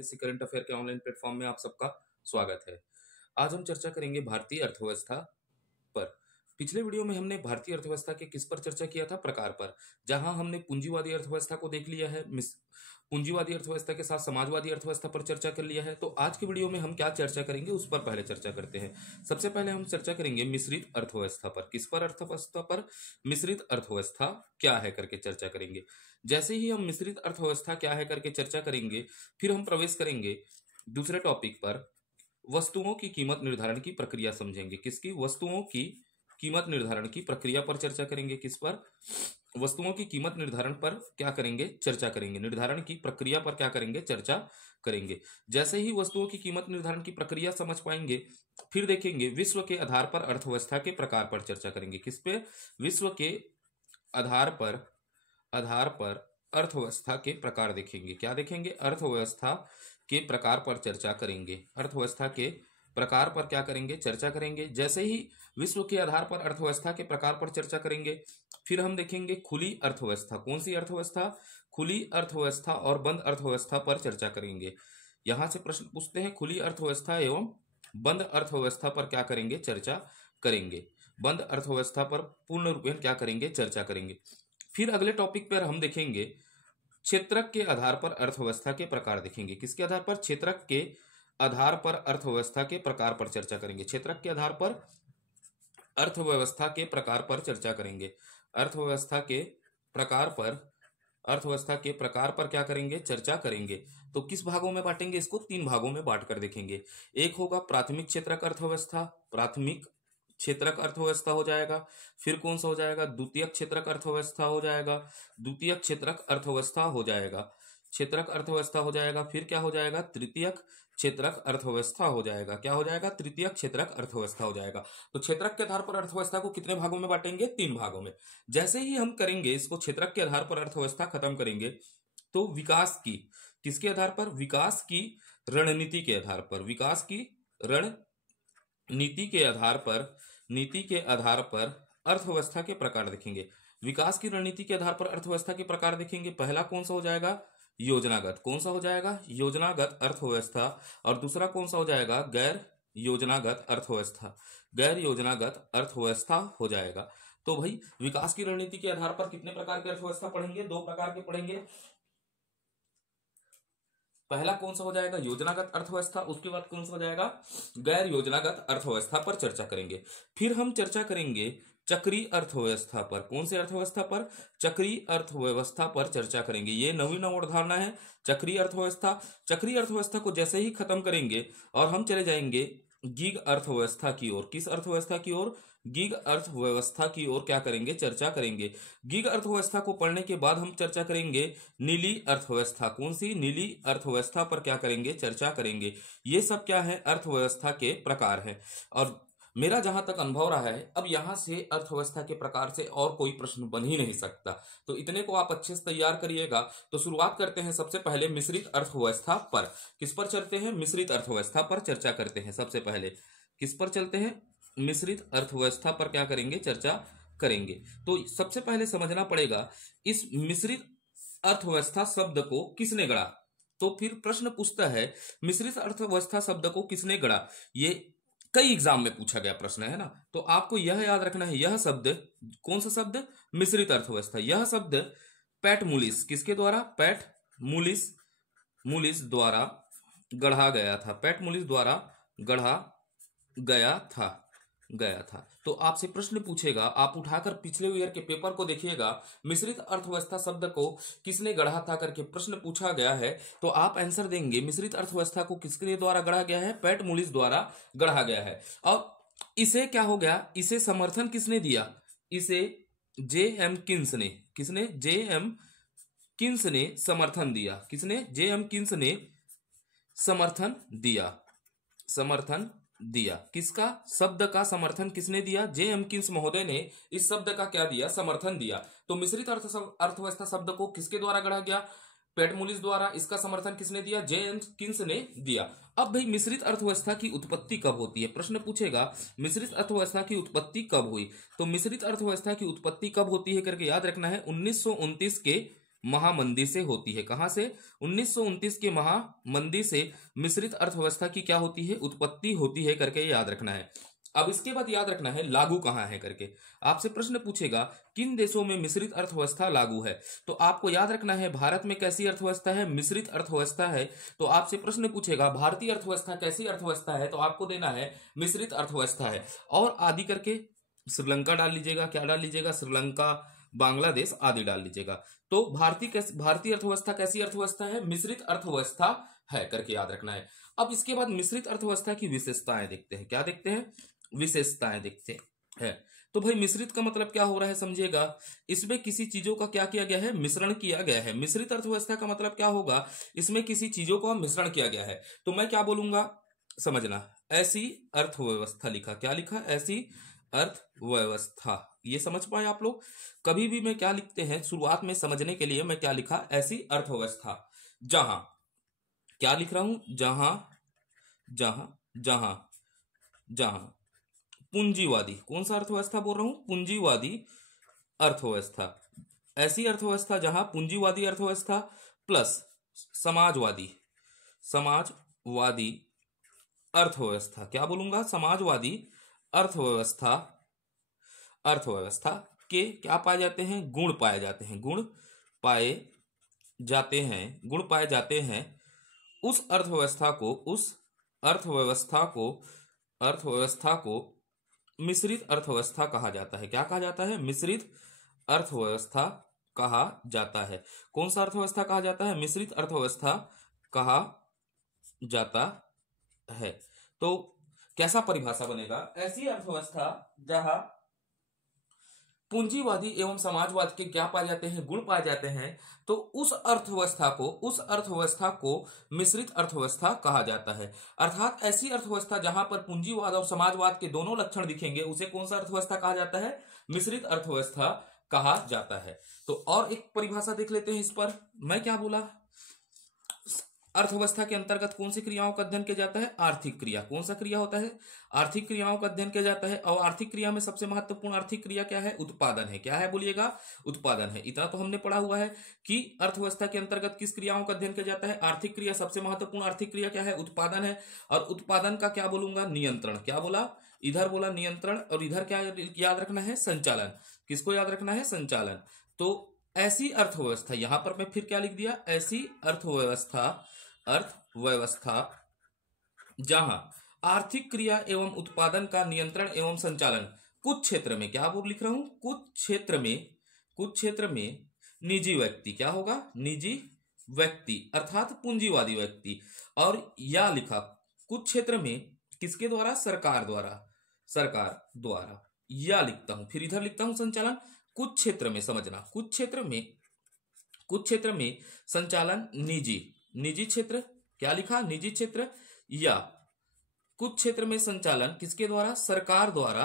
किसी current affair के online platform में आप सबका स्वागत है। आज हम चर्चा करेंगे भारतीय अर्थव्यवस्था पर। पिछले वीडियो में हमने भारतीय अर्थव्यवस्था के किस पर चर्चा किया था? प्रकार पर। जहां हमने पूंजीवादी अर्थव्यवस्था को देख लिया है, पूंजीवादी अर्थव्यवस्था के साथ समाजवादी अर्थव्यवस्था पर चर्चा कर लिया है। तो आज के वीडियो में हम क्या चर्चा करेंगे उस पर पहले चर्चा करते हैं। सबसे पहले हम चर्चा करेंगे मिश्रित अर्थव्यवस्था पर। किस पर? अर्थव्यवस्था पर। मिश्रित अर्थव्यवस्था क्या है करके चर्चा करेंगे। जैसे ही हम मिश्रित अर्थव्यवस्था क्या है करके चर्चा करेंगे, फिर हम प्रवेश करेंगे दूसरे टॉपिक पर। वस्तुओं की कीमत निर्धारण की प्रक्रिया समझेंगे। किसकी? वस्तुओं की कीमत निर्धारण की प्रक्रिया पर चर्चा करेंगे। किस पर? वस्तुओं की कीमत निर्धारण पर क्या करेंगे? चर्चा करेंगे। निर्धारण की प्रक्रिया पर क्या करेंगे? चर्चा करेंगे। जैसे ही वस्तुओं की कीमत निर्धारण की प्रक्रिया समझ पाएंगे, फिर देखेंगे विश्व के आधार पर अर्थव्यवस्था के प्रकार पर चर्चा करेंगे। किस पे? विश्व के आधार पर अर्थव्यवस्था के प्रकार देखेंगे। क्या देखेंगे? अर्थव्यवस्था के प्रकार पर चर्चा करेंगे। अर्थव्यवस्था के प्रकार पर क्या करेंगे? चर्चा करेंगे। जैसे ही विश्व के आधार पर अर्थव्यवस्था के प्रकार पर चर्चा करेंगे, फिर हम देखेंगे खुली अर्थव्यवस्था। कौन सी अर्थव्यवस्था? खुली अर्थव्यवस्था और बंद अर्थव्यवस्था पर चर्चा करेंगे। यहां से प्रश्न पूछते हैं, खुली अर्थव्यवस्था एवं बंद अर्थव्यवस्था पर क्या करेंगे? चर्चा करेंगे। बंद अर्थव्यवस्था पर पूर्ण रूपेण क्या करेंगे? चर्चा करेंगे। फिर अगले टॉपिक पर हम देखेंगे क्षेत्रक के आधार पर अर्थव्यवस्था के प्रकार देखेंगे। किसके आधार पर? क्षेत्रक के आधार पर अर्थव्यवस्था के प्रकार पर चर्चा करेंगे। क्षेत्रक के आधार पर अर्थव्यवस्था के प्रकार पर चर्चा करेंगे। अर्थव्यवस्था के प्रकार पर क्या करेंगे? चर्चा करेंगे। तो किस भागों में बांटेंगे इसको? 3 भागों में बांट कर देखेंगे। एक होगा प्राथमिक क्षेत्रक अर्थव्यवस्था, प्राथमिक क्षेत्रक अर्थव्यवस्था हो जाएगा। फिर कौन सा हो जाएगा? द्वितीयक क्षेत्रक अर्थव्यवस्था हो जाएगा। द्वितीयक क्षेत्रक अर्थव्यवस्था हो जाएगा। क्षेत्रक अर्थव्यवस्था हो जाएगा। फिर क्या हो जाएगा? तृतीयक क्षेत्रक अर्थव्यवस्था हो जाएगा। क्या हो जाएगा? तृतीयक क्षेत्रक अर्थव्यवस्था हो जाएगा। तो क्षेत्रक के आधार पर अर्थव्यवस्था को कितने भागों में बांटेंगे? 3 भागों में। जैसे ही हम करेंगे इसको, क्षेत्रक के आधार पर अर्थव्यवस्था खत्म करेंगे, तो विकास की, किसके आधार पर? विकास की रणनीति के आधार पर। विकास की रणनीति के आधार पर अर्थव्यवस्था के प्रकार देखेंगे। विकास की रणनीति के आधार पर अर्थव्यवस्था के प्रकार देखेंगे। पहला कौन सा हो जाएगा? योजनागत। कौन सा हो जाएगा? योजनागत अर्थव्यवस्था। और दूसरा कौन सा हो जाएगा? गैर योजनागत अर्थव्यवस्था। गैर योजनागत अर्थव्यवस्था हो जाएगा। तो भाई विकास की रणनीति के आधार पर कितने प्रकार की अर्थव्यवस्था पढ़ेंगे? 2 प्रकार के पढ़ेंगे। पहला कौन सा हो जाएगा? योजनागत अर्थव्यवस्था। उसके बाद कौन सा हो जाएगा? गैर योजनागत अर्थव्यवस्था पर चर्चा करेंगे। फिर हम चर्चा करेंगे चक्रीय अर्थव्यवस्था पर। कौन सी अर्थव्यवस्था पर? चक्रीय अर्थव्यवस्था पर चर्चा करेंगे। ये नवीन अवधारणा है, चक्रीय अर्थव्यवस्था। चक्रीय अर्थव्यवस्था को जैसे ही खत्म करेंगे और हम चले जाएंगे गिग अर्थव्यवस्था की ओर। किस अर्थव्यवस्था की ओर? गिग अर्थव्यवस्था की ओर क्या करेंगे? चर्चा करेंगे। गिग अर्थव्यवस्था को पढ़ने के बाद हम चर्चा करेंगे नीली अर्थव्यवस्था। कौन सी? नीली अर्थव्यवस्था पर क्या करेंगे? चर्चा करेंगे। ये सब क्या है? अर्थव्यवस्था के प्रकार है। और मेरा जहां तक अनुभव रहा है, अब यहां से अर्थव्यवस्था के प्रकार से और कोई प्रश्न बन ही नहीं सकता। तो इतने को आप अच्छे से तैयार करिएगा। तो शुरुआत करते हैं सबसे पहले मिश्रित अर्थव्यवस्था पर। किस पर चलते हैं? मिश्रित अर्थव्यवस्था पर चर्चा करते हैं। सबसे पहले किस पर चलते हैं? मिश्रित अर्थव्यवस्था पर क्या करेंगे? चर्चा करेंगे। तो सबसे पहले समझना पड़ेगा इस मिश्रित अर्थव्यवस्था शब्द को किसने गढ़ा। तो फिर प्रश्न पूछता है मिश्रित अर्थव्यवस्था शब्द को किसने गढ़ा। ये कई एग्जाम में पूछा गया प्रश्न है ना। तो आपको यह याद रखना है, यह शब्द, कौन सा शब्द? मिश्रित अर्थव्यवस्था। यह शब्द पैट मुलिस, किसके द्वारा? पैट मुलिस द्वारा गढ़ा गया था। पैट मुलिस द्वारा गढ़ा गया था। तो आपसे प्रश्न पूछेगा, आप उठाकर पिछले ईयर के पेपर को देखिएगा, मिश्रित अर्थव्यवस्था शब्द को किसने गढ़ा था करके प्रश्न पूछा गया है। तो आप आंसर देंगे मिश्रित अर्थव्यवस्था को किसके द्वारा गढ़ा गया है? पैट मुलिस द्वारा गढ़ा गया है। और इसे क्या हो गया? इसे समर्थन किसने दिया? इसे J.M. किन्स ने। किसने? J.M. किन्स ने समर्थन दिया। किसने? J.M. किन्स ने समर्थन दिया। किसका? शब्द का समर्थन किसने दिया? J.M. किन्स महोदय ने इस शब्द का क्या दिया? समर्थन दिया। तो मिश्रित अर्थव्यवस्था शब्द को किसके द्वारा गढ़ा गया? पैट मुलिस द्वारा। इसका समर्थन किसने दिया? J.M. किन्स ने दिया। अब भाई मिश्रित अर्थव्यवस्था की उत्पत्ति कब होती है? प्रश्न पूछेगा मिश्रित अर्थव्यवस्था की उत्पत्ति कब हुई। तो मिश्रित अर्थव्यवस्था की उत्पत्ति कब होती है करके याद रखना है 1929 के महामंदी से होती है। कहां से? 1929 के महामंदी से मिश्रित अर्थव्यवस्था की क्या होती है? उत्पत्ति होती है करके याद रखना है। अब इसके बाद याद रखना है लागू कहां है करके। आपसे प्रश्न पूछेगा किन देशों में मिश्रित अर्थव्यवस्था लागू है, तो आपको याद रखना है भारत में कैसी अर्थव्यवस्था है? मिश्रित अर्थव्यवस्था है। तो आपसे प्रश्न पूछेगा भारतीय अर्थव्यवस्था कैसी अर्थव्यवस्था है, तो आपको देना है मिश्रित अर्थव्यवस्था है। और आदि करके श्रीलंका डाल लीजिएगा। क्या डाल लीजिएगा? श्रीलंका, बांग्लादेश आदि डाल लीजिएगा। तो भारतीय अर्थव्यवस्था कैसी अर्थव्यवस्था है? मिश्रित अर्थव्यवस्था है करके याद रखना है। अब इसके बाद मिश्रित अर्थव्यवस्था की विशेषताएं देखते हैं। क्या देखते हैं? विशेषताएं देखते हैं। तो भाई मिश्रित का मतलब क्या हो रहा है समझिएगा, इसमें किसी चीजों का क्या किया गया है? मिश्रण किया गया है। मिश्रित अर्थव्यवस्था का मतलब क्या होगा? इसमें किसी चीजों का मिश्रण किया गया है। तो मैं क्या बोलूंगा समझना, ऐसी अर्थव्यवस्था लिखा। क्या लिखा? ऐसी अर्थव्यवस्था। ये समझ पाए आप लोग? कभी भी मैं क्या लिखते हैं शुरुआत में समझने के लिए, मैं क्या लिखा? ऐसी अर्थव्यवस्था जहां, क्या लिख रहा हूं? जहां जहां जहां जहां पूंजीवादी, कौन सा अर्थव्यवस्था बोल रहा हूं? पूंजीवादी अर्थव्यवस्था। ऐसी अर्थव्यवस्था जहां पूंजीवादी अर्थव्यवस्था प्लस समाजवादी समाजवादी अर्थव्यवस्था, क्या बोलूंगा? समाजवादी अर्थव्यवस्था के क्या पाए जाते हैं? गुण पाए जाते हैं। गुण पाए जाते हैं। उस अर्थव्यवस्था को मिश्रित अर्थव्यवस्था कहा जाता है। क्या कहा जाता है? मिश्रित अर्थव्यवस्था कहा जाता है। कौन सा अर्थव्यवस्था कहा जाता है? मिश्रित अर्थव्यवस्था कहा जाता है। तो कैसा परिभाषा बनेगा? ऐसी अर्थव्यवस्था जहां पूंजीवादी एवं समाजवाद के क्या पाए जाते हैं? गुण पाए जाते हैं। तो उस अर्थव्यवस्था को मिश्रित अर्थव्यवस्था कहा जाता है। अर्थात ऐसी अर्थव्यवस्था जहां पर पूंजीवाद और समाजवाद के दोनों लक्षण दिखेंगे उसे कौन सा अर्थव्यवस्था कहा जाता है? मिश्रित अर्थव्यवस्था कहा जाता है। तो और एक परिभाषा देख लेते हैं इस पर। मैं क्या बोला? अर्थव्यवस्था के अंतर्गत कौन सी क्रियाओं का अध्ययन किया जाता है? आर्थिक क्रिया। कौन सा क्रिया होता है? आर्थिक क्रियाओं का अध्ययन किया जाता है। और आर्थिक क्रिया में सबसे महत्वपूर्ण आर्थिक क्रिया क्या है? उत्पादन है। क्या है बोलिएगा? उत्पादन है। इतना तो हमने पढ़ा हुआ है कि अर्थव्यवस्था के अंतर्गत किस क्रियाओं का अध्ययन किया जाता है? आर्थिक क्रिया। सबसे महत्वपूर्ण आर्थिक क्रिया क्या है? उत्पादन है। और उत्पादन का क्या बोलूंगा? नियंत्रण। क्या बोला? इधर बोला नियंत्रण, और इधर क्या याद रखना है? संचालन। किसको याद रखना है? संचालन। तो ऐसी अर्थव्यवस्था, यहां पर मैं फिर क्या लिख दिया? ऐसी अर्थव्यवस्था जहां आर्थिक क्रिया एवं उत्पादन का नियंत्रण एवं संचालन कुछ क्षेत्र में, क्या बोल लिख रहा हूं? कुछ क्षेत्र में निजी व्यक्ति, क्या होगा? निजी व्यक्ति अर्थात पूंजीवादी व्यक्ति। और या लिखा कुछ क्षेत्र में किसके द्वारा? सरकार द्वारा। या लिखता हूं, फिर इधर लिखता हूं संचालन। कुछ क्षेत्र में, समझना, कुछ क्षेत्र में संचालन निजी क्षेत्र। क्या लिखा? निजी क्षेत्र। या कुछ क्षेत्र में संचालन किसके द्वारा? सरकार द्वारा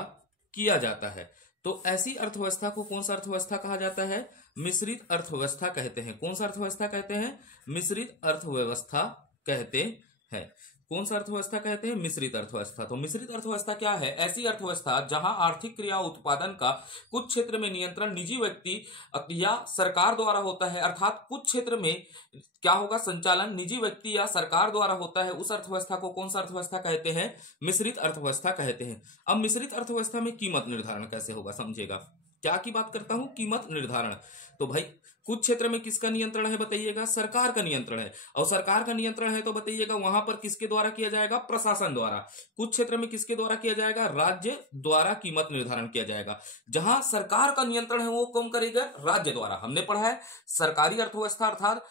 किया जाता है। तो ऐसी अर्थव्यवस्था को कौन सा अर्थव्यवस्था कहा जाता है? मिश्रित अर्थव्यवस्था कहते हैं। कौन सा अर्थव्यवस्था कहते हैं? मिश्रित अर्थव्यवस्था कहते हैं। कौन सा अर्थव्यवस्था कहते हैं? मिश्रित अर्थव्यवस्था। तो मिश्रित अर्थव्यवस्था क्या है? ऐसी अर्थव्यवस्था जहां आर्थिक क्रिया उत्पादन का कुछ क्षेत्र में नियंत्रण निजी व्यक्ति या सरकार द्वारा होता है, अर्थात कुछ क्षेत्र में क्या होगा? संचालन निजी व्यक्ति या सरकार द्वारा होता है। उस अर्थव्यवस्था को कौन सा अर्थव्यवस्था कहते हैं? मिश्रित अर्थव्यवस्था कहते हैं। अब मिश्रित अर्थव्यवस्था में कीमत निर्धारण कैसे होगा समझिएगा। क्या की बात करता हूं? कीमत निर्धारण। तो भाई कुछ क्षेत्र में किसका नियंत्रण है बताइएगा? सरकार का नियंत्रण है। और सरकार का नियंत्रण है तो बताइएगा वहां पर किसके द्वारा किया जाएगा? प्रशासन द्वारा। कुछ क्षेत्र में किसके द्वारा किया जाएगा? राज्य द्वारा कीमत निर्धारण किया जाएगा। जहां सरकार का नियंत्रण है वो कौन करेगा? राज्य द्वारा। हमने पढ़ा है सरकारी अर्थव्यवस्था अर्थात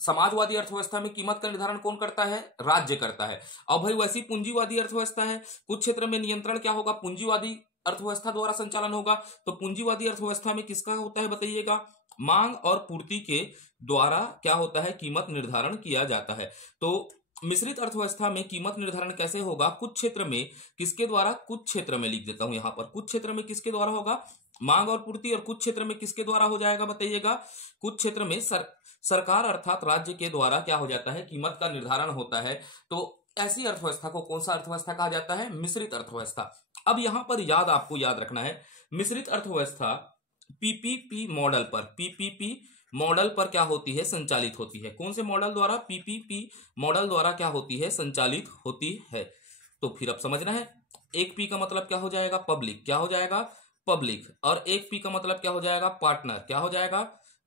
समाजवादी अर्थव्यवस्था में कीमत का निर्धारण कौन करता है? राज्य करता है। अब भाई वैसी पूंजीवादी अर्थव्यवस्था है, कुछ क्षेत्र में नियंत्रण क्या होगा? पूंजीवादी अर्थव्यवस्था द्वारा संचालन होगा। तो पूंजीवादी अर्थव्यवस्था में किसका होता है बताइएगा? मांग और पूर्ति के द्वारा क्या होता है? कीमत निर्धारण किया जाता है। तो मिश्रित अर्थव्यवस्था में कीमत निर्धारण कैसे होगा? कुछ क्षेत्र में किसके द्वारा? कुछ क्षेत्र में लिख देता हूं यहां पर। कुछ क्षेत्र में किसके द्वारा होगा? मांग और पूर्ति। और कुछ क्षेत्र में किसके द्वारा हो जाएगा बताइएगा? कुछ क्षेत्र में सरकार अर्थात राज्य के द्वारा क्या हो जाता है? कीमत का निर्धारण होता है। तो ऐसी अर्थव्यवस्था को कौन सा अर्थव्यवस्था कहा जाता है? मिश्रित अर्थव्यवस्था। अब यहां पर आपको याद रखना है मिश्रित अर्थव्यवस्था पीपीपी मॉडल पर, पीपीपी मॉडल पर क्या होती है, संचालित होती है। कौन से मॉडल द्वारा, पीपीपी मॉडल द्वारा क्या होती है, संचालित होती है। तो फिर अब समझना है, एक पी का मतलब क्या हो जाएगा, पब्लिक, क्या हो जाएगा, पब्लिक, और एक पी का मतलब क्या हो जाएगा, पार्टनर, क्या हो जाएगा,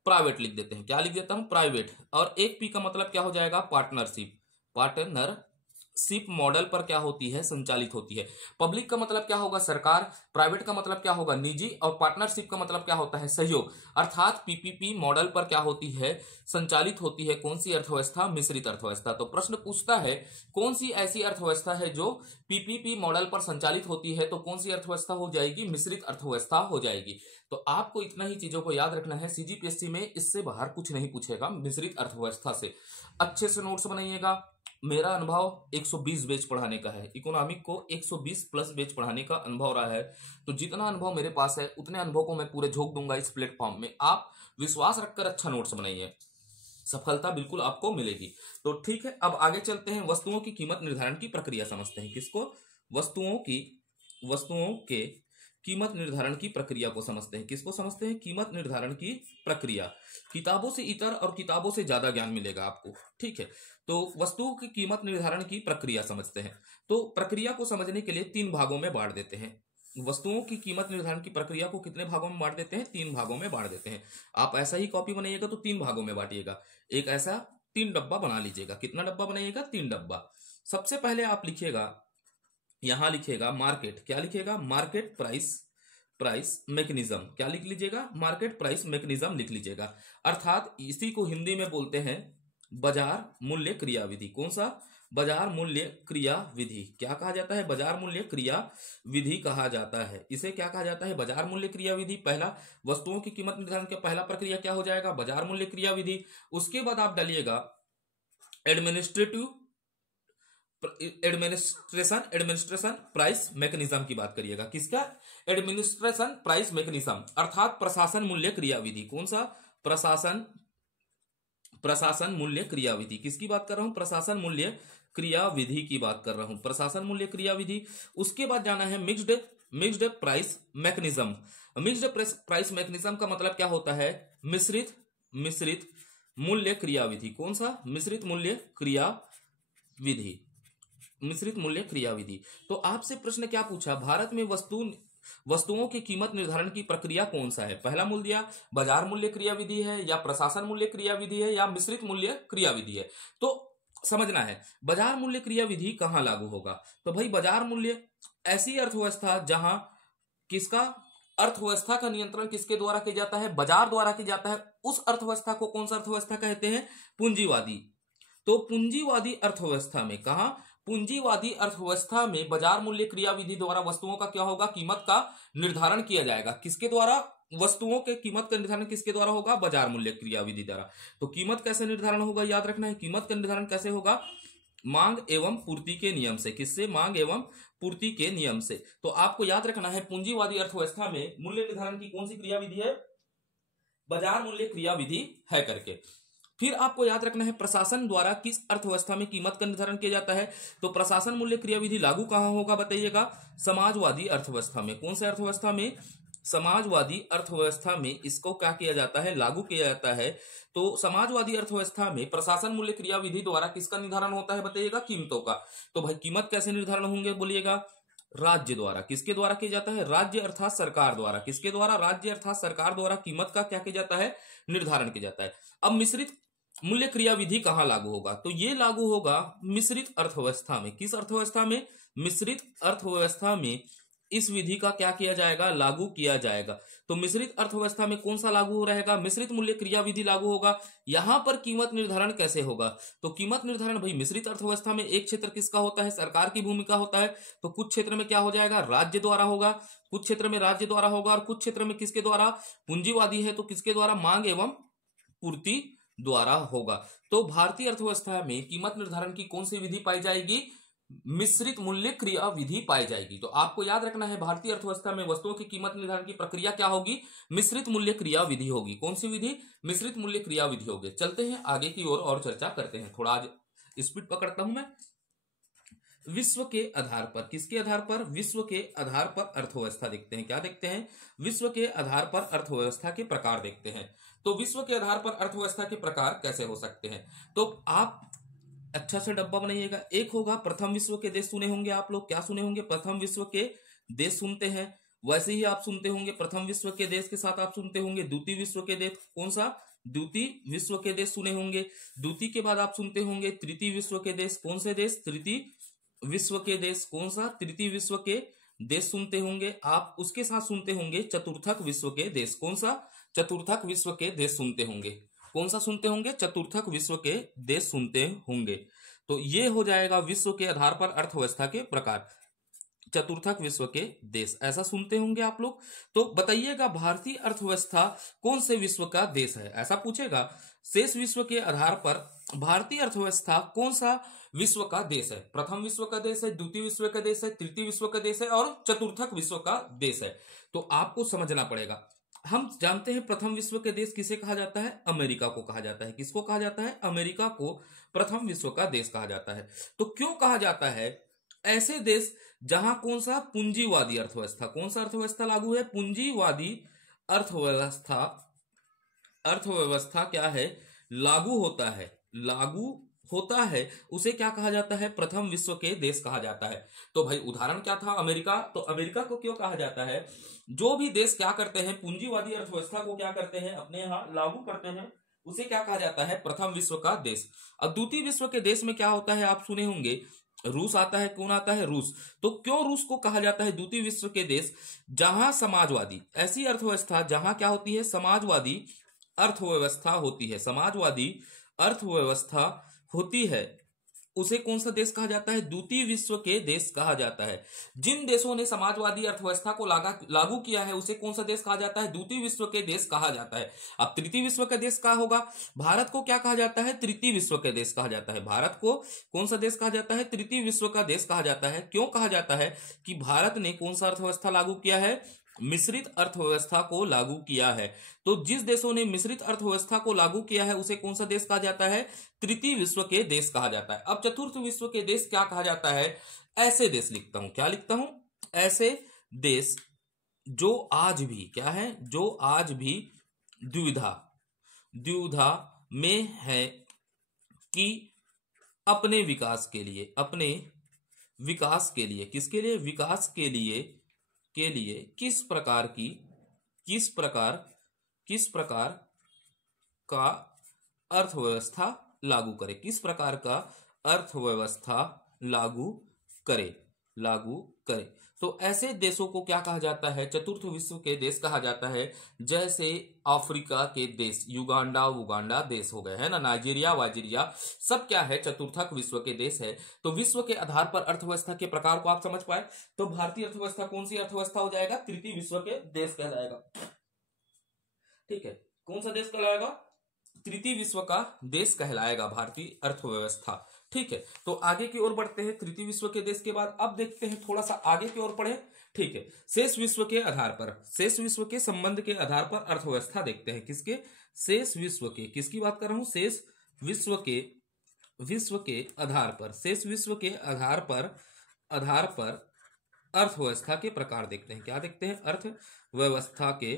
प्राइवेट लिख देते हैं, क्या लिख देता हूं, प्राइवेट, और एक पी का मतलब क्या हो जाएगा, पार्टनरशिप, पार्टनरशिप मॉडल पर क्या होती है, संचालित होती है। पब्लिक का मतलब क्या होगा, सरकार, प्राइवेट का मतलब क्या होगा, निजी, और पार्टनरशिप का मतलब क्या होता है, सहयोग। अर्थात पीपीपी मॉडल पर क्या होती है, संचालित होती है कौन सी अर्थव्यवस्था, मिश्रित अर्थव्यवस्था। तो प्रश्न पूछता है कौन सी ऐसी अर्थव्यवस्था है जो पीपीपी मॉडल पर संचालित होती है, तो कौन सी अर्थव्यवस्था हो जाएगी, मिश्रित अर्थव्यवस्था हो जाएगी। तो आपको इतना ही चीजों को याद रखना है, सीजीपीएससी में इससे बाहर कुछ नहीं पूछेगा मिश्रित अर्थव्यवस्था से। अच्छे से नोट्स बनाइएगा। मेरा अनुभव 120 बैच पढ़ाने का है, इकोनॉमिक को 120 प्लस बैच पढ़ाने का अनुभव रहा है। तो जितना अनुभव मेरे पास है उतने अनुभव को मैं पूरे झोंक दूंगा इस प्लेटफॉर्म में। आप विश्वास रखकर अच्छा नोट्स बनाइए, सफलता बिल्कुल आपको मिलेगी। तो ठीक है, अब आगे चलते हैं, वस्तुओं की कीमत निर्धारण की प्रक्रिया समझते हैं। किसको, वस्तुओं के कीमत निर्धारण की प्रक्रिया को समझते हैं। किसको समझते हैं, कीमत निर्धारण की प्रक्रिया। किताबों से इतर और किताबों से ज्यादा ज्ञान मिलेगा आपको, ठीक है। तो वस्तुओं की कीमत निर्धारण की प्रक्रिया समझते हैं। तो प्रक्रिया को समझने के लिए 3 भागों में बांट देते हैं। वस्तुओं की कीमत निर्धारण की प्रक्रिया को कितने भागों में बांट देते हैं, 3 भागों में बांट देते हैं। आप ऐसा ही कॉपी बनाइएगा तो 3 भागों में बांटिएगा। एक ऐसा 3 डब्बा बना लीजिएगा। कितना डब्बा बनाइएगा, 3 डब्बा। सबसे पहले आप लिखिएगा, यहां लिखिएगा मार्केट, क्या लिखिएगा, मार्केट प्राइस मैकेनिज्म, क्या लिख लीजिएगा, मार्केट प्राइस मैकेनिज्म लिख लीजिएगा। अर्थात इसी को हिंदी में बोलते हैं बाजार मूल्य क्रिया विधि। कौन सा, बाजार मूल्य क्रिया विधि। क्या कहा जाता है, बाजार मूल्य क्रिया विधि कहा जाता है। इसे क्या कहा जाता है, बाजार मूल्य क्रिया विधि। पहला, वस्तुओं की कीमत निर्धारण का पहला प्रक्रिया क्या हो जाएगा, बाजार मूल्य क्रिया विधि। उसके बाद आप डालिएगा एडमिनिस्ट्रेशन प्राइस मैकेनिज्म की बात करिएगा। किसका, एडमिनिस्ट्रेशन प्राइस मैकेनिज्म, अर्थात प्रशासन मूल्य क्रिया विधि। कौन सा, प्रशासन मूल्य क्रिया विधि। किसकी बात कर रहा हूं, प्रशासन मूल्य क्रिया विधि की बात कर रहा हूं, प्रशासन मूल्य क्रिया विधि। उसके बाद जाना है mixed price mechanism. Mixed price mechanism का मतलब क्या होता है, मिश्रित मूल्य क्रिया विधि। कौन सा, मिश्रित मूल्य क्रिया विधि, मिश्रित मूल्य क्रिया विधि। तो आपसे प्रश्न क्या पूछा, भारत में वस्तुओं की कीमत निर्धारण की प्रक्रिया कौन सा है। पहला मूल्य दिया, बाजार मूल्य क्रिया विधि है, या प्रशासन मूल्य क्रिया विधि है, या मिश्रित मूल्य क्रिया विधि है। तो समझना है बाजार मूल्य क्रिया विधि कहां लागू होगा। तो भाई बाजार मूल्य ऐसी अर्थव्यवस्था जहां किसका, अर्थव्यवस्था का नियंत्रण किसके द्वारा किया जाता है, बाजार द्वारा किया जाता है। उस अर्थव्यवस्था को कौन सा अर्थव्यवस्था कहते हैं, पूंजीवादी। तो पूंजीवादी अर्थव्यवस्था में, कहा, पूंजीवादी अर्थव्यवस्था में बाजार मूल्य क्रिया विधि द्वारा वस्तुओं का क्या होगा, कीमत का निर्धारण किया जाएगा। किसके द्वारा, वस्तुओं के कीमत का निर्धारण किसके द्वारा होगा, बाजार मूल्य क्रिया विधि द्वारा। तो कीमत कैसे निर्धारण होगा, याद रखना है, कीमत का निर्धारण कैसे होगा, मांग एवं पूर्ति के नियम से। किससे, मांग एवं पूर्ति के नियम से। तो आपको याद रखना है पूंजीवादी अर्थव्यवस्था में मूल्य निर्धारण की कौन सी क्रिया विधि है, बाजार मूल्य क्रिया विधि है करके। फिर आपको याद रखना है प्रशासन द्वारा किस अर्थव्यवस्था में कीमत का निर्धारण किया जाता है। तो प्रशासन मूल्य क्रिया विधि लागू कहां होगा, बताइएगा, समाजवादी अर्थव्यवस्था में। कौन से अर्थव्यवस्था में, समाजवादी अर्थव्यवस्था में इसको क्या किया जाता है, लागू किया जाता है। तो समाजवादी अर्थव्यवस्था में प्रशासन मूल्य क्रिया विधि द्वारा किसका निर्धारण होता है, बताइएगा, कीमतों का। तो भाई कीमत कैसे निर्धारण होंगे, बोलिएगा, राज्य द्वारा। किसके द्वारा किया जाता है, राज्य अर्थात सरकार द्वारा। किसके द्वारा, राज्य अर्थात सरकार द्वारा कीमत का क्या किया जाता है, निर्धारण किया जाता है। अब मिश्रित मूल्य क्रिया विधि कहां लागू होगा, तो ये लागू होगा मिश्रित अर्थव्यवस्था में। किस अर्थव्यवस्था में, मिश्रित अर्थव्यवस्था में इस विधि का क्या किया जाएगा, लागू किया जाएगा। तो मिश्रित अर्थव्यवस्था में कौन सा लागू रहेगा, मिश्रित मूल्य क्रिया विधि लागू होगा। यहां पर कीमत निर्धारण कैसे होगा, तो कीमत निर्धारण भाई मिश्रित अर्थव्यवस्था में एक क्षेत्र किसका होता है, सरकार की भूमिका होता है। तो कुछ क्षेत्र में क्या हो जाएगा, राज्य द्वारा होगा, कुछ क्षेत्र में राज्य द्वारा होगा, और कुछ क्षेत्र में किसके द्वारा, पूंजीवादी है तो किसके द्वारा, मांग एवं पूर्ति द्वारा होगा। तो भारतीय अर्थव्यवस्था में कीमत निर्धारण की कौन सी विधि पाई जाएगी, मिश्रित मूल्य क्रिया विधि पाई जाएगी। तो आपको याद रखना है भारतीय अर्थव्यवस्था में वस्तुओं की कीमत निर्धारण की प्रक्रिया क्या होगी, मिश्रित मूल्य क्रिया विधि होगी। कौन सी विधि, मिश्रित मूल्य क्रिया विधि होगी। चलते हैं आगे की ओर और चर्चा करते हैं। थोड़ा आज स्पीड पकड़ता हूं मैं। विश्व के आधार पर, किसके आधार पर? विश्व के आधार पर अर्थव्यवस्था देखते हैं। क्या देखते हैं? विश्व के आधार पर अर्थव्यवस्था के प्रकार देखते हैं। तो विश्व के आधार पर अर्थव्यवस्था के प्रकार कैसे हो सकते हैं? तो आप अच्छा से डब्बा बनाइएगा। एक होगा प्रथम विश्व के देश, सुने होंगे आप लोग। क्या सुने होंगे? प्रथम विश्व के देश सुनते हैं। वैसे ही आप सुनते होंगे प्रथम विश्व के देश के साथ आप सुनते होंगे द्वितीय विश्व के देश। कौन सा? द्वितीय विश्व के देश सुने होंगे। द्वितीय के बाद आप सुनते होंगे तृतीय विश्व के देश। कौन से देश? तृतीय विश्व के देश। कौन सा? तृतीय विश्व के देश सुनते होंगे आप। उसके साथ सुनते होंगे चतुर्थक विश्व के देश। कौन सा? चतुर्थक विश्व के देश सुनते होंगे। कौन सा सुनते होंगे? चतुर्थक विश्व के देश सुनते होंगे। तो ये हो जाएगा विश्व के आधार पर अर्थव्यवस्था के प्रकार, चतुर्थक विश्व के देश, ऐसा सुनते होंगे आप लोग। तो बताइएगा भारतीय अर्थव्यवस्था कौन से विश्व का देश है? ऐसा पूछेगा। शेष विश्व के आधार पर भारतीय अर्थव्यवस्था कौन सा विश्व का देश है? प्रथम विश्व का देश है, द्वितीय विश्व का देश है, तृतीय विश्व का देश है और चतुर्थक विश्व का देश है। तो आपको समझना पड़ेगा। हम जानते हैं प्रथम विश्व के देश किसे कहा जाता है? अमेरिका को कहा जाता है। किसको कहा जाता है? अमेरिका को प्रथम विश्व का देश कहा जाता है। तो क्यों कहा जाता है? ऐसे देश जहां कौन सा? पूंजीवादी अर्थव्यवस्था। कौन सा अर्थव्यवस्था लागू है? पूंजीवादी अर्थव्यवस्था। अर्थव्यवस्था क्या है? लागू होता है। लागू होता है, उसे क्या कहा जाता है? प्रथम विश्व के देश कहा जाता है। तो भाई उदाहरण क्या था? अमेरिका। तो अमेरिका को क्यों कहा जाता है? जो भी देश क्या करते हैं, पूंजीवादी अर्थव्यवस्था को क्या करते हैं? अपने यहां लागू करते हैं, उसे क्या कहा जाता है? प्रथम विश्व का देश। अब द्वितीय विश्व के देश में क्या होता है? आप सुने होंगे रूस आता है। कौन आता है? रूस। तो क्यों रूस को कहा जाता है द्वितीय विश्व के देश? जहां समाजवादी, ऐसी अर्थव्यवस्था जहां क्या होती है? समाजवादी अर्थव्यवस्था होती है। समाजवादी अर्थव्यवस्था होती है, उसे कौन सा देश कहा जाता है? द्वितीय विश्व के देश कहा जाता है। जिन देशों ने समाजवादी अर्थव्यवस्था को लागू किया है, उसे कौन सा देश कहा जाता है? द्वितीय विश्व के देश कहा जाता है। अब तृतीय विश्व का देश क्या होगा? भारत को क्या कहा जाता है? तृतीय विश्व के देश कहा जाता है। भारत को कौन सा देश कहा जाता है? तृतीय विश्व का देश कहा जाता है। क्यों कहा जाता है? कि भारत ने कौन सा अर्थव्यवस्था लागू किया है? मिश्रित अर्थव्यवस्था को लागू किया है। तो जिस देशों ने मिश्रित अर्थव्यवस्था को लागू किया है, उसे कौन सा देश कहा जाता है? तृतीय विश्व के देश कहा जाता है। अब चतुर्थ विश्व के देश क्या कहा जाता है? ऐसे देश लिखता हूं। क्या लिखता हूं? ऐसे देश जो आज भी क्या है? जो आज भी द्विधा द्विधा में है कि अपने विकास के लिए, अपने विकास के लिए, किसके लिए? विकास के लिए किस प्रकार का अर्थव्यवस्था लागू करे। किस प्रकार का अर्थव्यवस्था लागू करे। तो ऐसे देशों को क्या कहा जाता है? चतुर्थ विश्व के देश कहा जाता है। जैसे अफ्रीका के देश, युगांडा देश हो गए, है ना, नाइजीरिया वाइजीरिया, सब क्या है? चतुर्थक विश्व के देश है। तो विश्व के आधार पर अर्थव्यवस्था के प्रकार को आप समझ पाए। तो भारतीय अर्थव्यवस्था कौन सी अर्थव्यवस्था हो जाएगा? तृतीय विश्व के देश कहलाएगा। ठीक है, कौन सा देश कहलाएगा? तृतीय विश्व का देश कहलाएगा भारतीय अर्थव्यवस्था। ठीक है, तो आगे की ओर बढ़ते हैं। तृतीय विश्व के देश के बाद अब देखते हैं, थोड़ा सा आगे की ओर पढ़े। ठीक है, शेष विश्व के आधार पर, शेष विश्व के संबंध के आधार पर अर्थव्यवस्था देखते हैं। किसके? शेष विश्व के। किसकी बात कर रहा हूं? शेष विश्व के आधार पर, शेष विश्व के आधार पर अर्थव्यवस्था के प्रकार देखते हैं। क्या देखते हैं? अर्थव्यवस्था के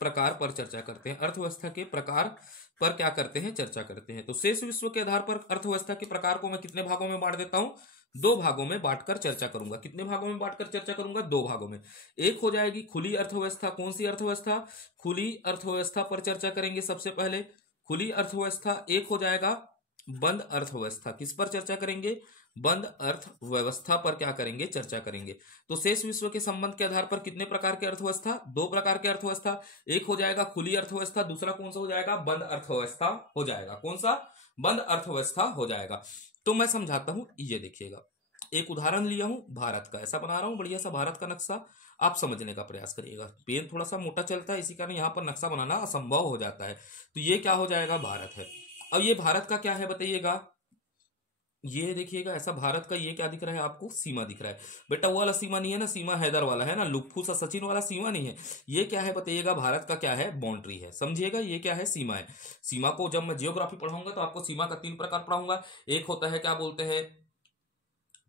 प्रकार पर चर्चा करते हैं। अर्थव्यवस्था के प्रकार पर क्या करते हैं? चर्चा करते हैं। तो शेष विश्व के आधार पर अर्थव्यवस्था के प्रकार को मैं कितने भागों में बांट देता हूं? 2 भागों में बांटकर चर्चा करूंगा। कितने भागों में बांटकर चर्चा करूंगा? 2 भागों में। एक हो जाएगी खुली अर्थव्यवस्था। कौन सी अर्थव्यवस्था? खुली अर्थव्यवस्था पर चर्चा करेंगे सबसे पहले। खुली अर्थव्यवस्था। एक हो जाएगा बंद अर्थव्यवस्था। किस पर चर्चा करेंगे? बंद अर्थव्यवस्था पर क्या करेंगे? चर्चा करेंगे। तो शेष विश्व के संबंध के आधार पर कितने प्रकार के अर्थव्यवस्था? 2 प्रकार के अर्थव्यवस्था। एक हो जाएगा खुली अर्थव्यवस्था, दूसरा कौन सा हो जाएगा? बंद अर्थव्यवस्था हो जाएगा। कौन सा? बंद अर्थव्यवस्था हो जाएगा। तो मैं समझाता हूं, ये देखिएगा। एक उदाहरण लिया हूं भारत का, ऐसा बना रहा हूं बढ़िया सा भारत का नक्शा। आप समझने का प्रयास करिएगा। पेन थोड़ा सा मोटा चलता है, इसी कारण यहां पर नक्शा बनाना असंभव हो जाता है। तो ये क्या हो जाएगा? भारत है। अब ये भारत का क्या है बताइएगा? ये देखिएगा, ऐसा भारत का ये क्या दिख रहा है आपको? सीमा दिख रहा है। बेटा वो वाला सीमा नहीं है ना, सीमा हैदर वाला है ना, लुप्फू सा सचिन वाला सीमा नहीं है। ये क्या है बताइएगा? भारत का क्या है? बाउंड्री है। समझिएगा, ये क्या है? सीमा है। सीमा को जब मैं जियोग्राफी पढ़ाऊंगा तो आपको सीमा का 3 प्रकार पढ़ाऊंगा। एक होता है क्या बोलते हैं?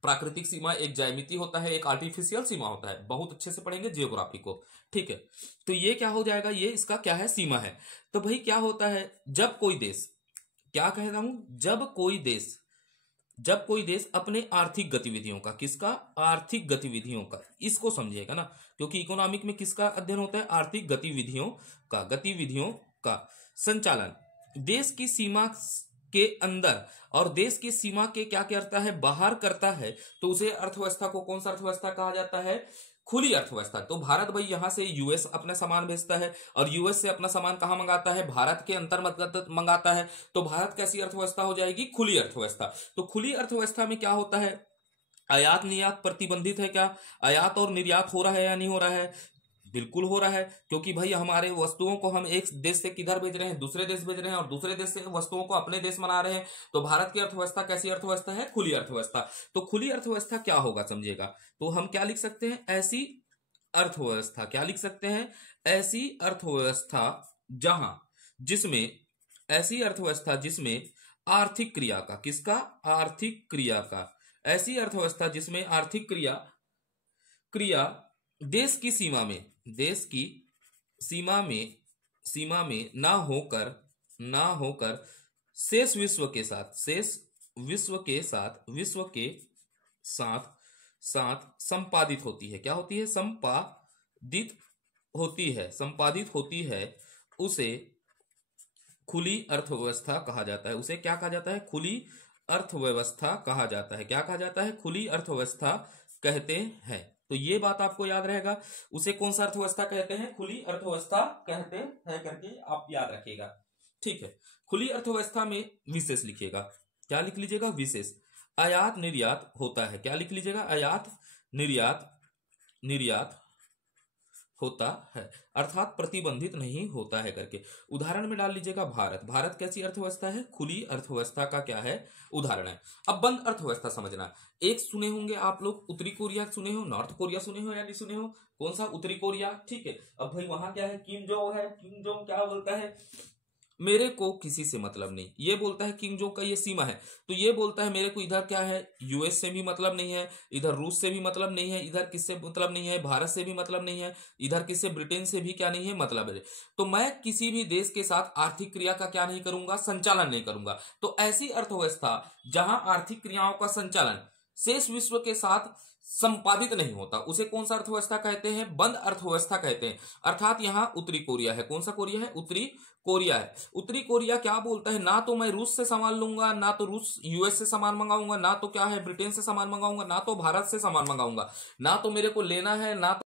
प्राकृतिक सीमा एक ज्यामिति होता है, एक आर्टिफिशियल सीमा होता है। बहुत अच्छे से पढ़ेंगे जियोग्राफी को, ठीक है। तो ये क्या हो जाएगा, ये इसका क्या है, सीमा है। तो भाई क्या होता है, जब कोई देश, क्या कह रहा हूं, जब कोई देश अपने आर्थिक गतिविधियों का, किसका, आर्थिक गतिविधियों का, इसको समझिएगा ना, क्योंकि इकोनॉमिक में किसका अध्ययन होता है, आर्थिक गतिविधियों का संचालन देश की सीमा के अंदर और देश की सीमा के क्या करता है, बाहर करता है, तो उसे अर्थव्यवस्था को कौन सा अर्थव्यवस्था कहा जाता है, खुली अर्थव्यवस्था। तो भारत भाई यहां से यूएस अपना सामान भेजता है और यूएस से अपना सामान कहां मंगाता है, भारत के अंतर्गत मंगाता है। तो भारत कैसी अर्थव्यवस्था हो जाएगी, खुली अर्थव्यवस्था। तो खुली अर्थव्यवस्था में क्या होता है, आयात निर्यात प्रतिबंधित है क्या, आयात और निर्यात हो रहा है या नहीं हो रहा है, बिल्कुल हो रहा है, क्योंकि भाई हमारे वस्तुओं को हम एक देश से किधर भेज रहे हैं, दूसरे देश भेज रहे हैं, और दूसरे देश से वस्तुओं को अपने देश बना रहे हैं। तो भारत की अर्थव्यवस्था कैसी अर्थव्यवस्था है, खुली अर्थव्यवस्था। तो खुली अर्थव्यवस्था क्या होगा समझिएगा, तो हम क्या लिख सकते हैं, ऐसी अर्थव्यवस्था, क्या लिख सकते हैं, ऐसी अर्थव्यवस्था जहां, जिसमें, ऐसी अर्थव्यवस्था जिसमें आर्थिक क्रिया का, किसका, आर्थिक क्रिया का, ऐसी अर्थव्यवस्था जिसमें आर्थिक क्रिया देश की सीमा में, देश की सीमा में ना होकर शेष विश्व के साथ संपादित होती है। क्या होती है, संपादित होती है, उसे खुली अर्थव्यवस्था कहा जाता है। उसे क्या कहा जाता है, खुली अर्थव्यवस्था कहा जाता है। क्या कहा जाता है, खुली अर्थव्यवस्था कहते हैं। तो ये बात आपको याद रहेगा, उसे कौन सा अर्थव्यवस्था कहते हैं, खुली अर्थव्यवस्था कहते हैं करके आप याद रखिएगा, ठीक है। खुली अर्थव्यवस्था में विशेष लिखिएगा, क्या लिख लीजिएगा, विशेष, आयात निर्यात होता है। क्या लिख लीजिएगा, आयात निर्यात होता है, अर्थात प्रतिबंधित नहीं होता है करके। उदाहरण में डाल लीजिएगा भारत कैसी अर्थव्यवस्था है, खुली अर्थव्यवस्था का क्या है, उदाहरण है। अब बंद अर्थव्यवस्था समझना, एक सुने होंगे आप लोग, उत्तरी कोरिया सुने हो, नॉर्थ कोरिया सुने हो या नहीं सुने हो, कौन सा, उत्तरी कोरिया, ठीक है। अब भाई वहां क्या है, किम जोंग क्या बोलता है, मेरे को किसी से मतलब नहीं, ये बोलता है किम जोंग का, ये सीमा है। तो ये बोलता है मेरे को इधर क्या है, यूएस से भी मतलब नहीं है, इधर रूस से भी मतलब नहीं है, इधर किससे मतलब नहीं है, भारत से भी मतलब नहीं है, इधर किससे, ब्रिटेन से भी क्या नहीं है, मतलब है। तो मैं किसी भी देश के साथ आर्थिक क्रिया का क्या नहीं करूंगा, संचालन नहीं करूंगा। तो ऐसी अर्थव्यवस्था जहां आर्थिक क्रियाओं का संचालन शेष विश्व के साथ संपादित नहीं होता, उसे कौन सा अर्थव्यवस्था कहते हैं, बंद अर्थव्यवस्था कहते हैं। अर्थात यहां उत्तरी कोरिया है, कौन सा कोरिया है, उत्तरी कोरिया है। उत्तरी कोरिया क्या बोलता है, ना तो मैं रूस से सामान लूंगा, ना तो रूस यूएस से सामान मंगाऊंगा, ना तो क्या है, ब्रिटेन से सामान मंगाऊंगा, ना तो भारत से सामान मंगाऊंगा, ना तो मेरे को लेना है, ना तो,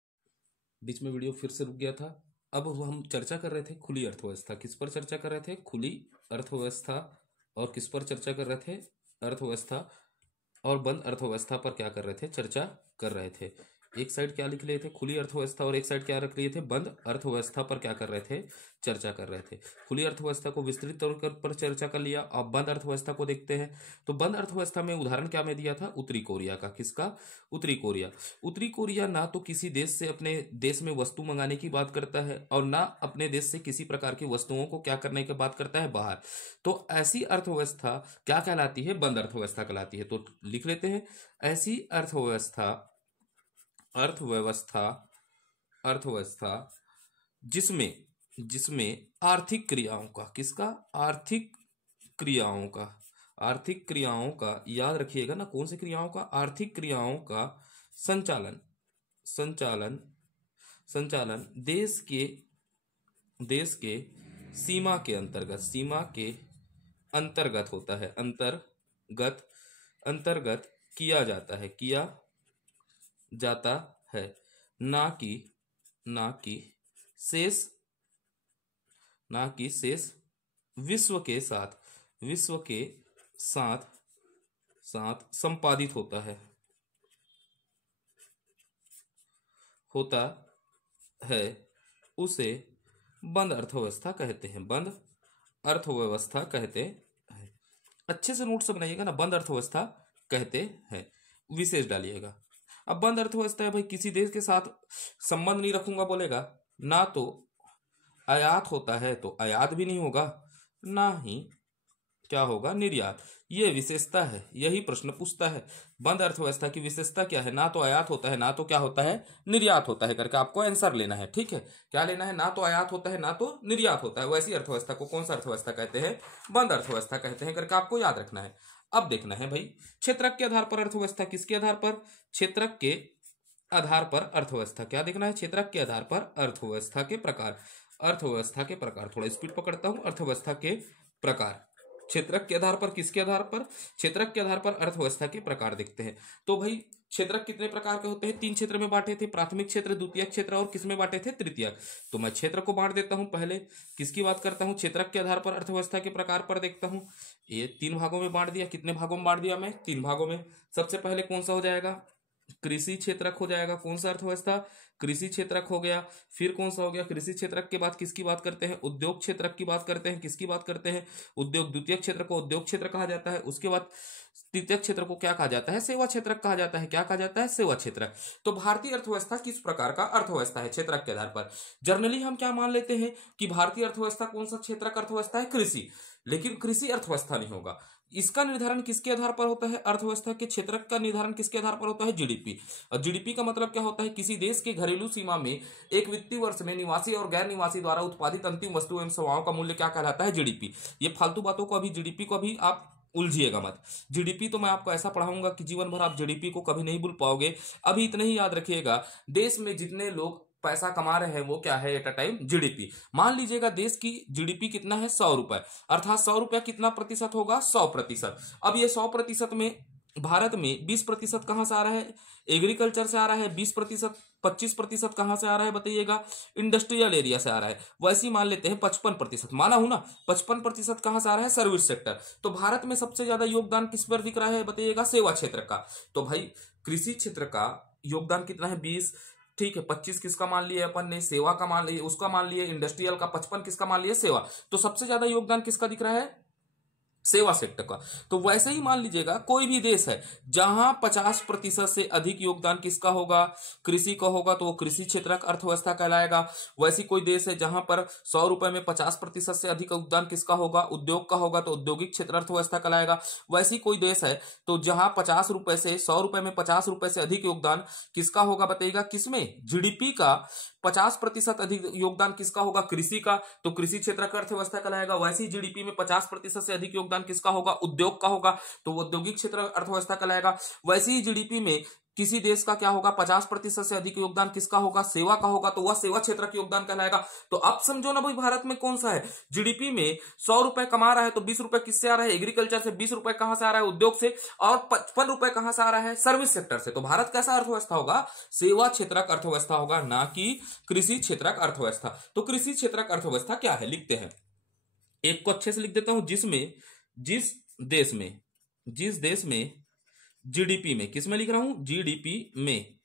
बीच में वीडियो फिर से रुक गया था। अब हम चर्चा कर रहे थे खुली अर्थव्यवस्था, किस पर चर्चा कर रहे थे, खुली अर्थव्यवस्था, और किस पर चर्चा कर रहे थे, अर्थव्यवस्था और बंद अर्थव्यवस्था पर क्या कर रहे थे, चर्चा कर रहे थे। एक साइड क्या लिख रहे थे, खुली अर्थव्यवस्था, और एक साइड क्या रख लिए थे, बंद अर्थव्यवस्था पर क्या कर रहे थे, चर्चा कर रहे थे। खुली अर्थव्यवस्था को विस्तृत तौर पर चर्चा कर लिया। अब बंद अर्थव्यवस्था को देखते हैं। तो बंद अर्थव्यवस्था में उदाहरण क्या मैं दिया था, उत्तरी कोरिया का, किसका, उत्तरी कोरिया। उत्तरी कोरिया ना तो किसी देश से अपने देश में वस्तु मंगाने की बात करता है, और ना अपने देश से किसी प्रकार की वस्तुओं को क्या करने की बात करता है, बाहर। तो ऐसी अर्थव्यवस्था क्या कहलाती है, बंद अर्थव्यवस्था कहलाती है। तो लिख लेते हैं, ऐसी अर्थव्यवस्था जिसमें आर्थिक क्रियाओं का, किसका, आर्थिक क्रियाओं का याद रखिएगा ना, कौन सी क्रियाओं का, आर्थिक क्रियाओं का संचालन देश के सीमा के अंतर्गत होता है, अंतर्गत किया जाता है, ना कि शेष विश्व के साथ संपादित होता है, उसे बंद अर्थव्यवस्था कहते हैं, बंद अर्थव्यवस्था कहते हैं। अच्छे से नोट से बनाइएगा ना, बंद अर्थव्यवस्था कहते हैं, विशेष डालिएगा। अब बंद अर्थव्यवस्था है भाई, किसी देश के साथ संबंध नहीं रखूंगा बोलेगा, ना तो आयात होता है तो आयात भी नहीं होगा, ना ही क्या होगा? निर्यात। ये विशेषता है, यही प्रश्न पूछता है। बंद अर्थव्यवस्था की विशेषता क्या है? ना तो आयात होता है, ना तो क्या होता है, निर्यात होता है करके आपको आंसर लेना है। ठीक है, क्या लेना है? ना तो आयात होता है, ना तो निर्यात होता है। वैसी अर्थव्यवस्था को कौन सा अर्थव्यवस्था कहते हैं? बंद अर्थव्यवस्था कहते हैं करके आपको याद रखना है। अब देखना है भाई, क्षेत्रक के आधार पर अर्थव्यवस्था, किसके आधार पर? क्षेत्रक के आधार पर अर्थव्यवस्था। क्या देखना है? क्षेत्रक के आधार पर अर्थव्यवस्था के प्रकार। अर्थव्यवस्था के प्रकार, थोड़ा स्पीड पकड़ता हूं। अर्थव्यवस्था के प्रकार, क्षेत्रक के आधार पर, किसके आधार पर? क्षेत्रक के आधार पर अर्थव्यवस्था के प्रकार देखते हैं। तो भाई क्षेत्रक कितने प्रकार के होते हैं? 3 क्षेत्र में बांटे थे, प्राथमिक क्षेत्र, द्वितीयक क्षेत्र और किसमें बांटे थे? तृतीयक। तो मैं क्षेत्र को बांट देता हूं। पहले किसकी बात करता हूं? क्षेत्रक के आधार पर अर्थव्यवस्था के प्रकार पर देखता हूं। ये 3 भागों में बांट दिया। कितने भागों में बांट दिया मैं? 3 भागों में। सबसे पहले कौन सा हो जाएगा? कृषि क्षेत्रक हो जाएगा। कौन सा अर्थव्यवस्था? कृषि क्षेत्रक हो गया। फिर कौन सा हो गया? कृषि क्षेत्रक के बाद किसकी बात करते हैं? उद्योग क्षेत्रक की बात करते हैं। किसकी बात करते हैं? उद्योग। द्वितीय क्षेत्र को उद्योग क्षेत्र कहा जाता है। उसके बाद तृतीय क्षेत्र को क्या कहा जाता है? सेवा क्षेत्रक कहा जाता है। क्या कहा जाता है? सेवा क्षेत्रक। तो भारतीय अर्थव्यवस्था किस प्रकार का अर्थव्यवस्था है? क्षेत्रक के आधार पर। जनरली हम क्या मान लेते हैं कि भारतीय अर्थव्यवस्था कौन सा क्षेत्रक अर्थव्यवस्था है? कृषि। लेकिन कृषि अर्थव्यवस्था नहीं होगा। इसका निर्धारण किसके आधार पर होता है? अर्थव्यवस्था के क्षेत्रक का निर्धारण किसके आधार पर होता है? जीडीपी। और जीडीपी का मतलब क्या होता है? किसी देश के घरेलू सीमा में एक वित्तीय वर्ष में निवासी और गैर निवासी द्वारा उत्पादित अंतिम वस्तु एवं सेवाओं का मूल्य क्या कहलाता है? जीडीपी। ये फालतू बातों को अभी, जीडीपी को अभी आप उलझिएगा मत। जीडीपी तो मैं आपको ऐसा पढ़ाऊंगा कि जीवन भर आप जीडीपी को कभी नहीं भूल पाओगे। अभी इतने ही याद रखिएगा, देश में जितने लोग पैसा कमा रहे हैं वो क्या है? At a time GDP. मान लीजिएगा देश की जीडीपी कितना है? 100 रुपए। अर्थात 100 रुपया कितना प्रतिशत होगा? 100%। अब ये 100% में भारत में 20% कहां से आ रहा है? एग्रीकल्चर से आ रहा है। 20%, 25% कहां से आ रहा है बताइएगा? इंडस्ट्रियल एरिया से आ रहा है। वैसे ही मान लेते हैं 55%, माना हूं ना, 55% कहां से आ रहा है? Service sector. तो भारत में सबसे ज्यादा योगदान किस पर दिख रहा है बताइएगा? सेवा क्षेत्र का। तो भाई कृषि क्षेत्र का योगदान कितना है? 20। ठीक है, 25 किसका मान लिया अपन ने? सेवा का मान लिया, उसका मान लिया इंडस्ट्रियल का। 55 किसका मान लिया? सेवा। तो सबसे ज्यादा योगदान किसका दिख रहा है? सेवा सेक्टर का। तो वैसे ही मान लीजिएगा कोई भी देश है जहां 50% से अधिक योगदान किसका होगा? कृषि का होगा, तो वो कृषि क्षेत्रक अर्थव्यवस्था कहलाएगा। वैसी कोई देश है जहां पर 100 रुपए में 50% से अधिक योगदान किसका होगा? उद्योग का होगा, तो औद्योगिक क्षेत्र अर्थव्यवस्था कहलाएगा। वैसी कोई देश है तो जहां 50 रुपए से 100 रुपए में 50 रुपए से अधिक योगदान किसका होगा बताइएगा? किसमें? जीडीपी का 50% अधिक योगदान किसका होगा? कृषि का, तो कृषि क्षेत्र का अर्थव्यवस्था कहलाएगा। वैसी जीडीपी में 50% से अधिक योगदान किसका होगा? उद्योग का होगा, तो औद्योगिक क्षेत्र अर्थव्यवस्था कहलाएगा। वैसी ही जीडीपी में किसी देश का क्या होगा? 50% से अधिक योगदान किसका होगा? सेवा का होगा, तो वह सेवा क्षेत्र का योगदान कहलाएगा। तो अब समझो ना भाई, भारत में कौन सा है? जीडीपी में 100 रुपए कमा रहा है तो 20 रुपए किससे आ रहा है? एग्रीकल्चर से। 20 रुपए कहां से आ रहा है? उद्योग से। और 55 रुपए कहां से आ रहा है? सर्विस सेक्टर से। तो भारत कैसा अर्थव्यवस्था होगा? सेवा क्षेत्रक अर्थव्यवस्था होगा, ना कि कृषि क्षेत्रक अर्थव्यवस्था। तो कृषि क्षेत्रक अर्थव्यवस्था क्या है लिखते हैं। एक को अच्छे से लिख देता हूं, जिसमें जिस देश में जीडीपी में, किस में लिख रहा हूं? जीडीपी में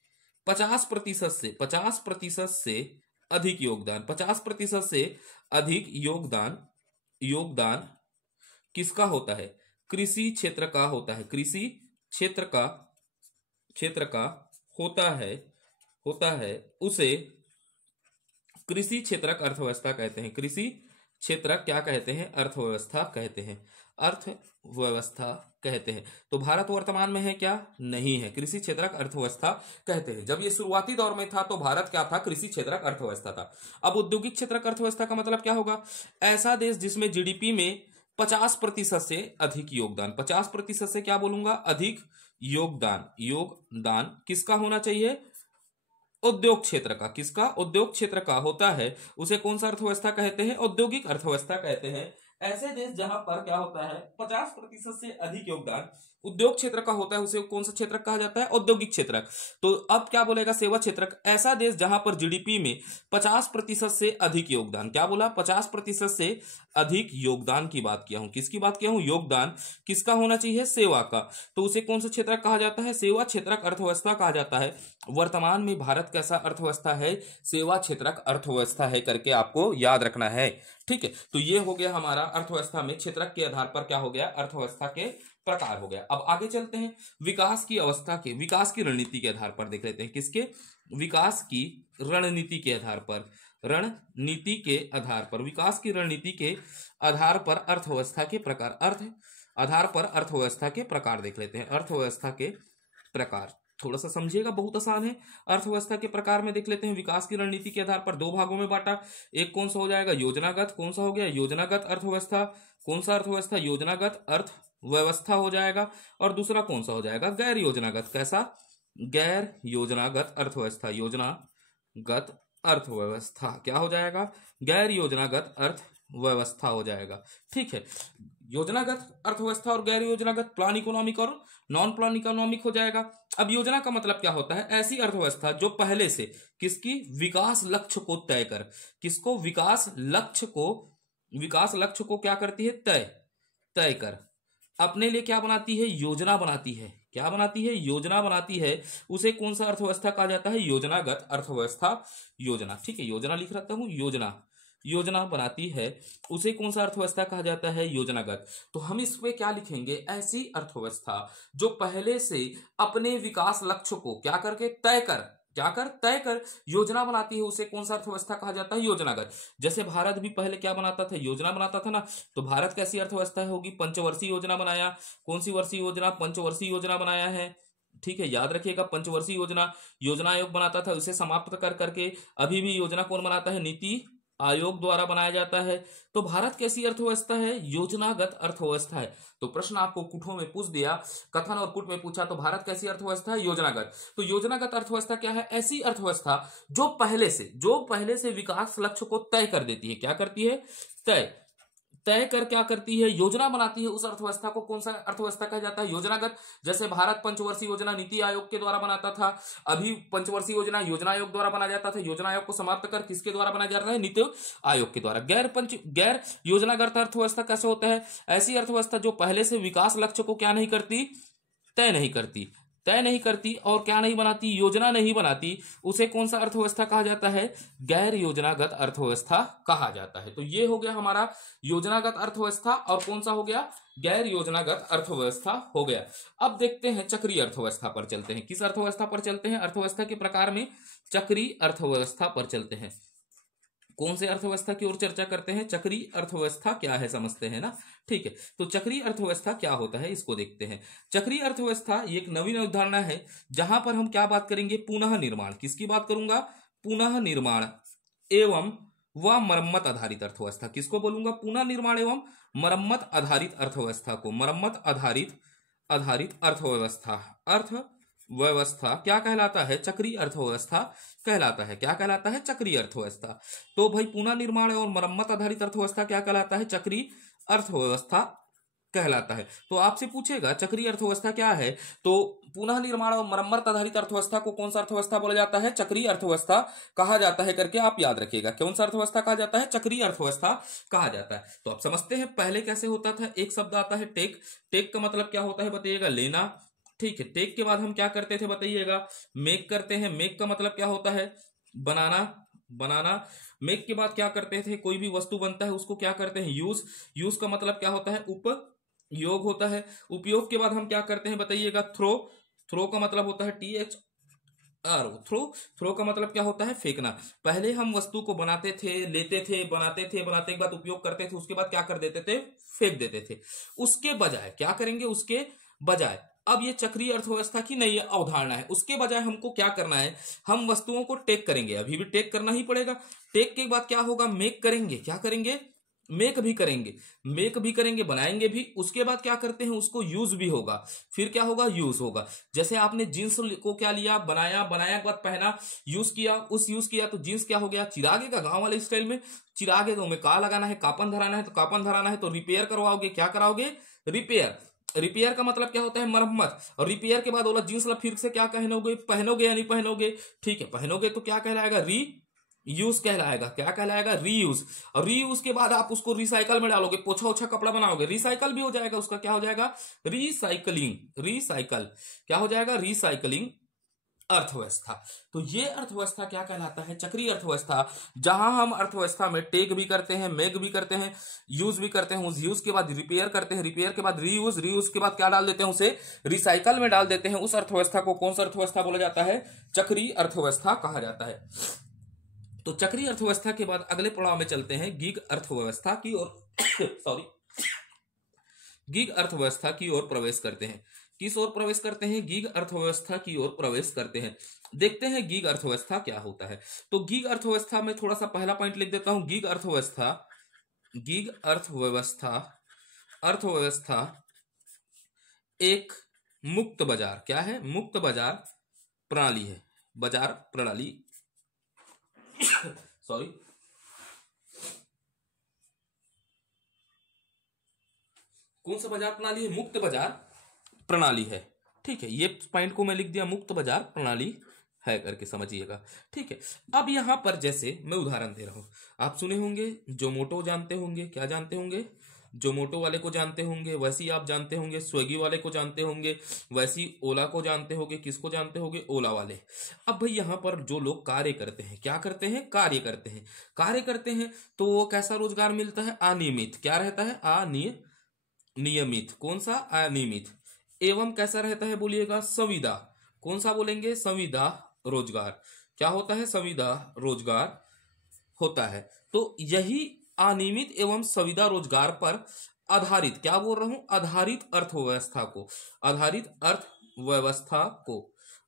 50% से अधिक योगदान, 50% से अधिक योगदान किसका होता है? कृषि क्षेत्र का होता है। कृषि क्षेत्र का होता है, उसे कृषि क्षेत्रक अर्थव्यवस्था कहते हैं। कृषि क्षेत्रक क्या कहते हैं? अर्थव्यवस्था कहते हैं। अर्थव्यवस्था कहते हैं। तो भारत वर्तमान में है क्या? नहीं है। कृषि क्षेत्रक अर्थव्यवस्था कहते हैं। जब ये शुरुआती दौर में था तो भारत क्या था? कृषि क्षेत्रक अर्थव्यवस्था था। अब औद्योगिक क्षेत्रक अर्थव्यवस्था का मतलब क्या होगा? ऐसा देश जिसमें जीडीपी में 50% से अधिक योगदान, 50% से क्या बोलूंगा? अधिक योगदान किसका होना चाहिए? उद्योग क्षेत्र का। किसका? उद्योग क्षेत्र का होता है, उसे कौन सा अर्थव्यवस्था कहते हैं? औद्योगिक अर्थव्यवस्था कहते हैं। ऐसे देश जहां पर क्या होता है? 50% से अधिक योगदान उद्योग क्षेत्र का होता है, उसे कौन सा क्षेत्र कहा जाता है? औद्योगिक क्षेत्र। तो अब क्या बोलेगा? सेवा क्षेत्र। ऐसा देश जहां पर जीडीपी में 50% से अधिक योगदान, क्या बोला? 50% से अधिक योगदान की बात किया हूं। किसकी बात किया हूं? योगदान किसका होना चाहिए? सेवा का। तो उसे कौन सा क्षेत्र कहा जाता है? सेवा क्षेत्रक अर्थव्यवस्था कहा जाता है। वर्तमान में भारत कैसा अर्थव्यवस्था है? सेवा क्षेत्रक अर्थव्यवस्था है करके आपको याद रखना है। ठीक है, तो ये हो गया हमारा अर्थव्यवस्था में क्षेत्रक के आधार पर क्या हो गया? अर्थव्यवस्था के प्रकार हो गया। अब आगे चलते हैं, विकास की अवस्था के, विकास की रणनीति के आधार पर देख लेते हैं। किसके? विकास की रणनीति के आधार पर। रणनीति के आधार पर, विकास की रणनीति के आधार पर अर्थव्यवस्था के प्रकार, आधार पर अर्थव्यवस्था के प्रकार देख लेते हैं। अर्थव्यवस्था के प्रकार थोड़ा सा समझिएगा, बहुत आसान है। अर्थव्यवस्था के प्रकार में देख लेते हैं। विकास की रणनीति के आधार पर दो भागों में बांटा। एक कौन सा हो जाएगा, योजनागत। कौन सा हो गया, योजनागत अर्थव्यवस्था। कौन सा अर्थव्यवस्था, योजनागत अर्थव्यवस्था हो जाएगा। और दूसरा कौन सा हो जाएगा, गैर योजनागत। कैसा, गैर योजनागत अर्थव्यवस्था। योजनागत अर्थव्यवस्था क्या हो जाएगा, गैर योजनागत अर्थव्यवस्था हो जाएगा। ठीक है, योजनागत अर्थव्यवस्था और गैर योजनागत प्लान इकोनॉमिक और नॉन प्लान इकोनॉमिक हो जाएगा। अब योजना का मतलब क्या होता है, ऐसी अर्थव्यवस्था जो पहले से किसकी, विकास लक्ष्य को तय कर, किसको, विकास लक्ष्य को क्या करती है, तय कर, अपने लिए क्या बनाती है, योजना बनाती है। क्या बनाती है, योजना बनाती है। उसे कौन सा अर्थव्यवस्था कहा जाता है, योजनागत अर्थव्यवस्था। योजना, ठीक है, योजना लिख रखता हूं, योजना बनाती है, उसे कौन सा अर्थव्यवस्था कहा जाता है, योजनागत। तो हम इस पे क्या लिखेंगे, ऐसी अर्थव्यवस्था जो पहले से अपने विकास लक्ष्य को क्या करके तय कर योजना बनाती है, उसे कौन सा अर्थव्यवस्था कहा जाता है, योजनागत। जैसे भारत भी पहले क्या बनाता था, योजना बनाता था ना। तो भारत कैसी अर्थव्यवस्था होगी, पंचवर्षीय योजना बनाया। कौन सी वर्षीय योजना, पंचवर्षीय योजना बनाया है। ठीक है, याद रखिएगा, पंचवर्षीय योजना आयोग बनाता था, उसे समाप्त कर करके अभी भी योजना कौन बनाता है, नीति आयोग द्वारा बनाया जाता है। तो भारत कैसी अर्थव्यवस्था है, योजनागत अर्थव्यवस्था है। तो प्रश्न आपको कुठों में पूछ दिया, कथन और कुट में पूछा, तो भारत कैसी अर्थव्यवस्था है, योजनागत। तो योजनागत अर्थव्यवस्था क्या है, ऐसी अर्थव्यवस्था जो पहले से विकास लक्ष्य को तय कर देती है। क्या करती है, तय कर क्या करती है, योजना बनाती है। उस अर्थव्यवस्था को कौन सा अर्थव्यवस्था कहा जाता है, योजनागत। जैसे भारत पंचवर्षीय योजना नीति आयोग के द्वारा बनाता था, अभी पंचवर्षीय योजना योजना आयोग द्वारा बनाया जाता था। योजना आयोग को समाप्त कर किसके द्वारा बनाया जाता है, नीति आयोग के द्वारा। गैर योजनागत अर्थव्यवस्था कैसे होता है, ऐसी अर्थव्यवस्था जो पहले से विकास लक्ष्य को क्या नहीं करती, तय नहीं करती और क्या नहीं बनाती, योजना नहीं बनाती, उसे कौन सा अर्थव्यवस्था कहा जाता है, गैर योजनागत अर्थव्यवस्था कहा जाता है। तो ये हो गया हमारा योजनागत अर्थव्यवस्था और कौन सा हो गया, गैर योजनागत अर्थव्यवस्था हो गया। अब देखते हैं चक्रीय अर्थव्यवस्था पर चलते हैं। किस अर्थव्यवस्था पर चलते हैं, अर्थव्यवस्था के प्रकार में चक्रीय अर्थव्यवस्था पर चलते हैं। कौन से अर्थव्यवस्था की ओर चर्चा करते हैं, चक्रीय अर्थव्यवस्था क्या है समझते हैं ना। ठीक है, तो चक्रीय अर्थव्यवस्था क्या होता है इसको देखते हैं। चक्रीय अर्थव्यवस्था एक नवीन अवधारणा है जहां पर हम क्या बात करेंगे, पुनः निर्माण। किसकी बात करूंगा, पुनः निर्माण एवं व मरम्मत आधारित अर्थव्यवस्था। किसको बोलूंगा, पुनः निर्माण एवं मरम्मत आधारित अर्थव्यवस्था को। मरम्मत आधारित अर्थव्यवस्था क्या कहलाता है, चक्रीय अर्थव्यवस्था कहलाता है। क्या कहलाता है, चक्रीय अर्थव्यवस्था। तो भाई पुनः निर्माण और मरम्मत आधारित अर्थव्यवस्था क्या कहलाता है, चक्रीय अर्थव्यवस्था कहलाता है। तो आपसे पूछेगा चक्रीय अर्थव्यवस्था क्या है, तो पुनः निर्माण और मरम्मत आधारित अर्थव्यवस्था को कौन सा अर्थव्यवस्था बोला जाता है, चक्रीय अर्थव्यवस्था कहा जाता है करके आप याद रखिएगा। कौन सा अर्थव्यवस्था कहा जाता है, चक्रीय अर्थव्यवस्था कहा जाता है। तो आप समझते हैं पहले कैसे होता था, एक शब्द आता है टेक का मतलब क्या होता है बताइएगा, लेना। ठीक है, टेक के बाद हम क्या करते थे बताइएगा, मेक करते हैं। मेक का मतलब क्या होता है, बनाना। मेक के बाद क्या करते थे, कोई भी वस्तु बनता है उसको क्या करते हैं, यूज का मतलब क्या होता है, उपयोग होता है। उपयोग के बाद हम क्या करते हैं बताइएगा, थ्रो का मतलब होता है थ्रो का मतलब क्या होता है, फेंकना। पहले हम वस्तु को बनाते थे, लेते थे, बनाते के बाद उपयोग करते थे, उसके बाद क्या कर देते थे, फेंक देते थे। उसके बजाय क्या करेंगे, उसके बजाय अब ये चक्रीय अर्थव्यवस्था की नई अवधारणा है। उसके बजाय हमको क्या करना है, हम वस्तुओं को टेक करेंगे। अभी भी टेक करना ही पड़ेगा। टेक के बाद क्या होगा, मेक करेंगे। क्या करेंगे, मेक भी करेंगे, बनाएंगे भी। उसके बाद क्या करते हैं, उसको यूज भी होगा। फिर क्या होगा, यूज होगा। जैसे आपने जींस को क्या लिया, बनाया के बाद पहना, यूज किया तो जींस क्या हो गया, चिरागे का गांव वाले स्टाइल में चिरागे तो में का लगाना है, कापन धराना है तो रिपेयर करवाओगे। क्या कराओगे, रिपेयर का मतलब क्या होता है, मरम्मत। और रिपेयर के बाद बोला जींस ला फिर से क्या पहनोगे या नहीं पहनोगे। ठीक है, पहनोगे तो क्या कहलाएगा, रीयूज कहलाएगा। क्या कहलाएगा, रीयूज। और रीयूज के बाद आप उसको रिसाइकल में डालोगे, पोछा ओछा कपड़ा बनाओगे, रिसाइकल भी हो जाएगा। उसका क्या हो जाएगा, रिसाइकलिंग। क्या हो जाएगा, रिसाइकलिंग अर्थव्यवस्था। तो ये अर्थव्यवस्था क्या कहलाता है, चक्रीय अर्थव्यवस्था। जहां हम अर्थव्यवस्था में टेक भी करते हैं, मेक भी करते हैं, यूज भी करते हैं। उस यूज के बाद रिपेयर करते हैं, रिपेयर के बाद रीयूज के बाद क्या डाल देते हैं, उसे रिसाइकल में डाल देते हैं। उस अर्थव्यवस्था को कौन सा अर्थव्यवस्था बोला जाता है, चक्रीय अर्थव्यवस्था कहा जाता है। तो चक्रीय अर्थव्यवस्था के बाद अगले पड़ाव में चलते हैं गीग अर्थव्यवस्था की ओर सॉरी गीग अर्थव्यवस्था की ओर प्रवेश करते हैं। किस ओर प्रवेश करते हैं? गीग अर्थव्यवस्था की ओर प्रवेश करते हैं। देखते हैं गीग अर्थव्यवस्था क्या होता है। तो गीग अर्थव्यवस्था में थोड़ा सा पहला पॉइंट लिख देता हूं। गीग अर्थव्यवस्था अर्थव्यवस्था एक मुक्त बाजार, क्या है? मुक्त बाजार प्रणाली है। बाजार प्रणाली सॉरी कौन सा बाजार प्रणाली है? मुक्त बाजार प्रणाली है। ठीक है, ये पॉइंट को मैं लिख दिया, मुक्त बाजार प्रणाली है करके समझिएगा। ठीक है, अब यहां पर जैसे मैं उदाहरण दे रहा हूं, आप सुने होंगे जोमोटो जानते होंगे, क्या जानते होंगे? जोमोटो वाले को जानते होंगे, वैसे ही आप जानते होंगे स्विगी वाले को जानते होंगे, वैसे ही ओला को जानते होंगे। किसको जानते होंगे? ओला वाले। अब भाई यहाँ पर जो लोग कार्य करते हैं, क्या करते हैं? कार्य करते हैं। कार्य करते हैं तो वो कैसा रोजगार मिलता है? अनियमित। क्या रहता है? नियमित। कौन सा? अनियमित। एवं कैसा रहता है बोलिएगा? संविदा। कौन सा बोलेंगे? संविदा रोजगार। क्या होता है? संविदा रोजगार होता है। तो यही अनियमित एवं संविदा रोजगार पर आधारित, क्या बोल रहा हूं? आधारित अर्थव्यवस्था को, आधारित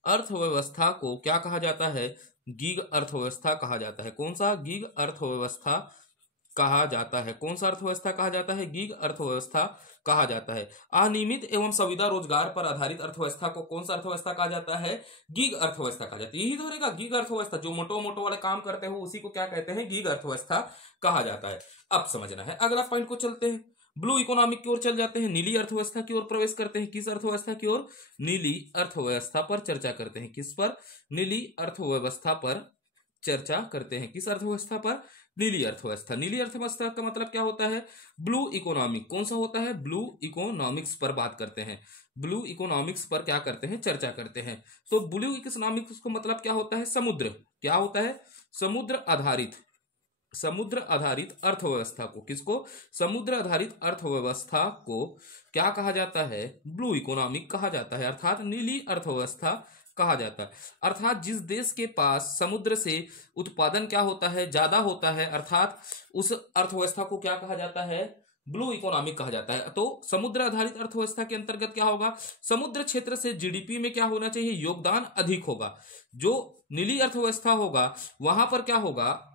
अर्थव्यवस्था को क्या कहा जाता है? गीग अर्थव्यवस्था कहा जाता है। कौन सा? गीग अर्थव्यवस्था कहा जाता है। कौन सा अर्थव्यवस्था कहा जाता है? गीग अर्थव्यवस्था कहा जाता है। अनियमित एवं संविदा रोजगार पर आधारित अर्थव्यवस्था को कौन सा अर्थव्यवस्था कहा जाता है? गीग अर्थव्यवस्था कहा जाता है। यही तो रहेगा गीग अर्थव्यवस्था। जो मोटो मोटो वाले काम करते हो उसी को क्या कहते हैं? गीग अर्थव्यवस्था कहा जाता है। अब समझना है। अगला पॉइंट को चलते हैं, ब्लू इकोनॉमिक की ओर चल जाते हैं, नीली अर्थव्यवस्था की ओर प्रवेश करते हैं। किस अर्थव्यवस्था की ओर? नीली अर्थव्यवस्था पर चर्चा करते हैं। किस पर? नीली अर्थव्यवस्था पर चर्चा करते हैं। किस अर्थव्यवस्था पर? नीली अर्थव्यवस्था। नीली अर्थव्यवस्था का मतलब क्या होता है? Blue economic. कौन सा होता है? ब्लू इकोनॉमिक्स पर बात करते हैं। ब्लू इकोनॉमिक्स पर क्या करते हैं? चर्चा करते हैं। तो ब्लू इकोनॉमिक्स का मतलब क्या होता है? समुद्र। क्या होता है? समुद्र आधारित अर्थव्यवस्था को, किसको? समुद्र आधारित अर्थव्यवस्था को क्या कहा जाता है? ब्लू इकोनॉमिक कहा जाता है, अर्थात नीली अर्थव्यवस्था कहा जाता है। अर्थात जिस देश के पास समुद्र से उत्पादन क्या होता है? ज्यादा होता है, अर्थात उस अर्थव्यवस्था को क्या कहा जाता है? ब्लू इकोनॉमिक कहा जाता है। तो समुद्र आधारित अर्थव्यवस्था के अंतर्गत क्या होगा? समुद्र क्षेत्र से जीडीपी में क्या होना चाहिए? योगदान अधिक होगा। जो नीली अर्थव्यवस्था होगा वहां पर क्या होगा?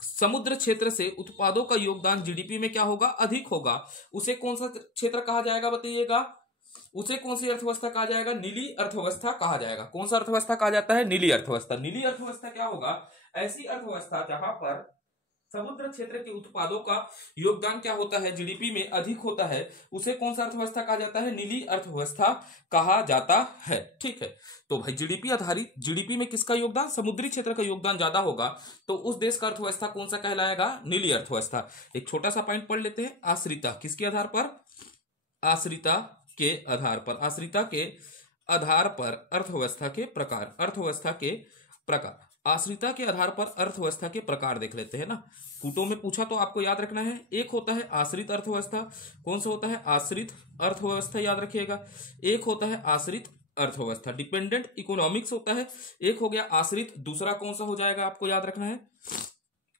समुद्र क्षेत्र से उत्पादों का योगदान जीडीपी में क्या होगा? अधिक होगा। उसे कौन सा क्षेत्र कहा जाएगा बताइएगा? उसे कौन सी अर्थव्यवस्था कहा जाएगा? नीली अर्थव्यवस्था कहा जाएगा। कौन सा अर्थव्यवस्था कहा जाता है? नीली अर्थव्यवस्था। नीली अर्थव्यवस्था क्या होगा? ऐसी अर्थव्यवस्था जहां पर समुद्र क्षेत्र के उत्पादों का योगदान क्या होता है? जीडीपी में अधिक होता है, उसे कौन सा अर्थव्यवस्था कहा जाता है? नीली अर्थव्यवस्था कहा जाता है। ठीक है, तो भाई जीडीपी आधारित, जीडीपी में किसका योगदान? समुद्री क्षेत्र का योगदान ज्यादा होगा, तो उस देश का अर्थव्यवस्था कौन सा कहलाएगा? नीली अर्थव्यवस्था। एक छोटा सा पॉइंट पढ़ लेते हैं, आश्रिता। किसके आधार पर? आश्रिता के आधार पर। आश्रिता के आधार पर अर्थव्यवस्था के प्रकार, अर्थव्यवस्था के प्रकार। आश्रिता के आधार पर अर्थव्यवस्था के प्रकार देख लेते हैं ना। कूटों में पूछा तो आपको याद रखना है। एक होता है आश्रित अर्थव्यवस्था। कौन सा होता है? आश्रित अर्थव्यवस्था, याद रखिएगा। एक होता है आश्रित अर्थव्यवस्था, डिपेंडेंट इकोनॉमिक्स होता है। एक हो गया आश्रित, दूसरा कौन सा हो जाएगा आपको याद रखना है?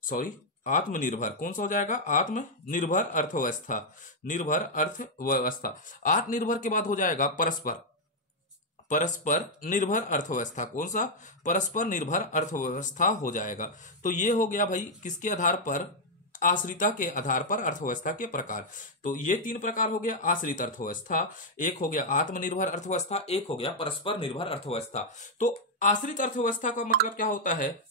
सॉरी, आत्मनिर्भर। कौन सा हो जाएगा? आत्मनिर्भर अर्थव्यवस्था। निर्भर अर्थव्यवस्था। आत्मनिर्भर के बाद हो जाएगा परस्पर निर्भर अर्थव्यवस्था। कौन सा? परस्पर निर्भर अर्थव्यवस्था हो जाएगा। तो ये हो गया भाई किसके आधार पर? आश्रिता के आधार पर अर्थव्यवस्था के प्रकार। तो ये तीन प्रकार हो गया आश्रित अर्थव्यवस्था, एक हो गया आत्मनिर्भर अर्थव्यवस्था, एक हो गया परस्पर निर्भर अर्थव्यवस्था। तो आश्रित अर्थव्यवस्था का मतलब क्या होता है?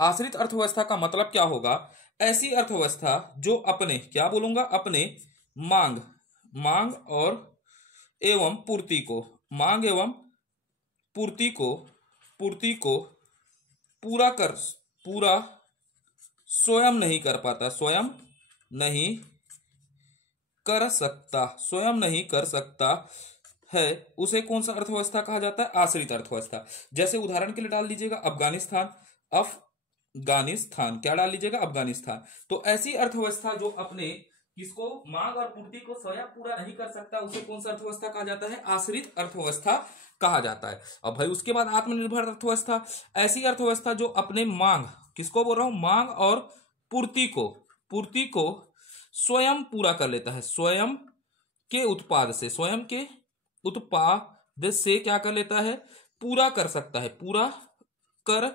आश्रित अर्थव्यवस्था का मतलब क्या होगा? ऐसी अर्थव्यवस्था जो अपने, क्या बोलूंगा? अपने मांग और एवं पूर्ति को, मांग एवं पूर्ति को पूरा स्वयं नहीं कर पाता, स्वयं नहीं कर सकता है, उसे कौन सा अर्थव्यवस्था कहा जाता है? आश्रित अर्थव्यवस्था। जैसे उदाहरण के लिए डाल लीजिएगा अफगानिस्तान। क्या डाल लीजिएगा? अफगानिस्तान। तो ऐसी अर्थव्यवस्था जो अपने किसको? मांग और पूर्ति को स्वयं पूरा नहीं कर सकता, उसे कौन सा अर्थव्यवस्था कहा जाता है? आश्रित अर्थव्यवस्था कहा जाता है। अब भाई उसके बाद आत्मनिर्भर अर्थव्यवस्था, ऐसी अर्थव्यवस्था जो अपने मांग, किसको बोल रहा हूं, मांग और पूर्ति को स्वयं पूरा कर लेता है, स्वयं के उत्पाद से, स्वयं के उत्पाद से क्या कर लेता है, पूरा कर सकता है, पूरा कर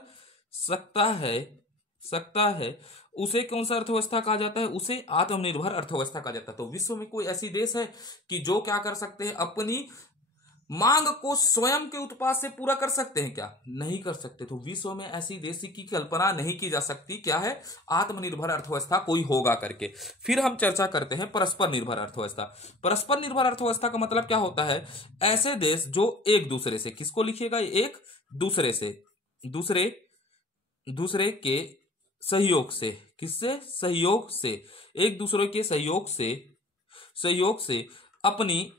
सकता है, उसे कौन सा अर्थव्यवस्था कहा जाता है, उसे आत्मनिर्भर अर्थव्यवस्था कहा जाता है। तो विश्व में कोई ऐसी देश है कि जो क्या कर सकते हैं, अपनी मांग को स्वयं के उत्पाद से पूरा कर सकते हैं क्या, नहीं कर सकते। तो विश्व में ऐसी देश की कल्पना नहीं की जा सकती, क्या है, आत्मनिर्भर अर्थव्यवस्था कोई होगा करके। फिर हम चर्चा करते हैं परस्पर निर्भर अर्थव्यवस्था। परस्पर निर्भर अर्थव्यवस्था का मतलब क्या होता है, ऐसे देश जो एक दूसरे से, किसको लिखिएगा, एक दूसरे से, दूसरे के सहयोग से, किससे, सहयोग से, एक दूसरे के सहयोग से अपनी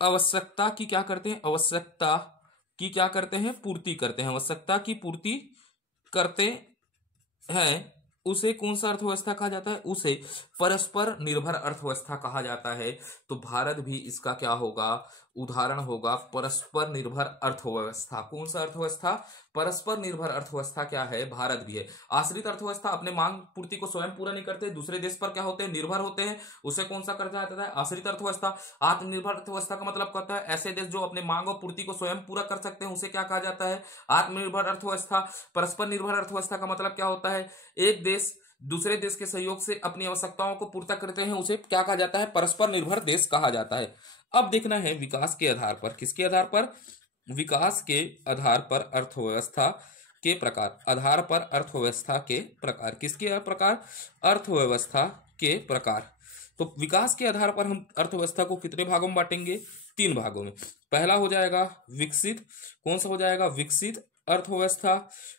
आवश्यकता की क्या करते हैं, आवश्यकता की क्या करते हैं, पूर्ति करते हैं, आवश्यकता की पूर्ति करते हैं, उसे कौन सा अर्थव्यवस्था कहा जाता है, उसे परस्पर निर्भर अर्थव्यवस्था कहा जाता है। तो भारत भी इसका क्या होगा, उदाहरण होगा, परस्पर निर्भर अर्थव्यवस्था। कौन सा अर्थव्यवस्था, परस्पर निर्भर अर्थव्यवस्था क्या है, भारत भी है। आश्रित अर्थव्यवस्था अपने मांग पूर्ति को स्वयं पूरा नहीं करते, दूसरे देश पर क्या होते हैं, निर्भर होते हैं, उसे कौन सा कहा जाता है, आश्रित अर्थव्यवस्था। आत्मनिर्भर अर्थव्यवस्था का मतलब कहता है ऐसे देश जो अपने मांग और पूर्ति को स्वयं पूरा कर सकते हैं, उसे क्या कहा जाता है, आत्मनिर्भर अर्थव्यवस्था। परस्पर निर्भर अर्थव्यवस्था का मतलब क्या होता है, एक देश दूसरे देश के सहयोग से अपनी आवश्यकताओं को पूर्ता करते हैं, उसे क्या कहा जाता है, परस्पर निर्भर देश कहा जाता है। अब देखना है विकास के आधार पर, किसके आधार पर, विकास के आधार पर अर्थव्यवस्था के प्रकार, आधार पर अर्थव्यवस्था के प्रकार, किसके प्रकार, अर्थव्यवस्था के प्रकार। तो विकास के आधार पर हम अर्थव्यवस्था को कितने भागों में बांटेंगे, 3 भागों में। पहला हो जाएगा विकसित, कौन सा हो जाएगा, विकसित अर्थव्यवस्था।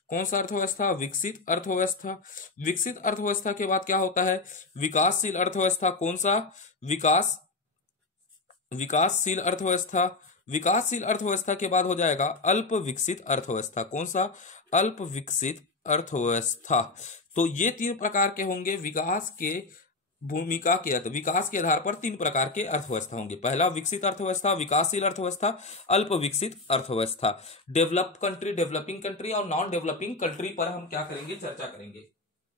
कौन सा अर्थव्यवस्था, विकसित अर्थव्यवस्था। विकसित अर्थव्यवस्था के बाद क्या होता है, विकासशील अर्थव्यवस्था। कौन सा, विकासशील अर्थव्यवस्था। विकासशील अर्थव्यवस्था के बाद हो जाएगा अल्प विकसित अर्थव्यवस्था। कौन सा, अल्प विकसित अर्थव्यवस्था। तो ये 3 प्रकार के होंगे विकास के भूमिका के विकास के आधार पर 3 प्रकार के अर्थव्यवस्था होंगे। पहला विकसित अर्थव्यवस्था, विकासशील अर्थव्यवस्था, अल्प विकसित अर्थव्यवस्था। डेवलप्ड कंट्री, डेवलपिंग कंट्री और नॉन डेवलपिंग कंट्री पर हम क्या करेंगे, चर्चा करेंगे।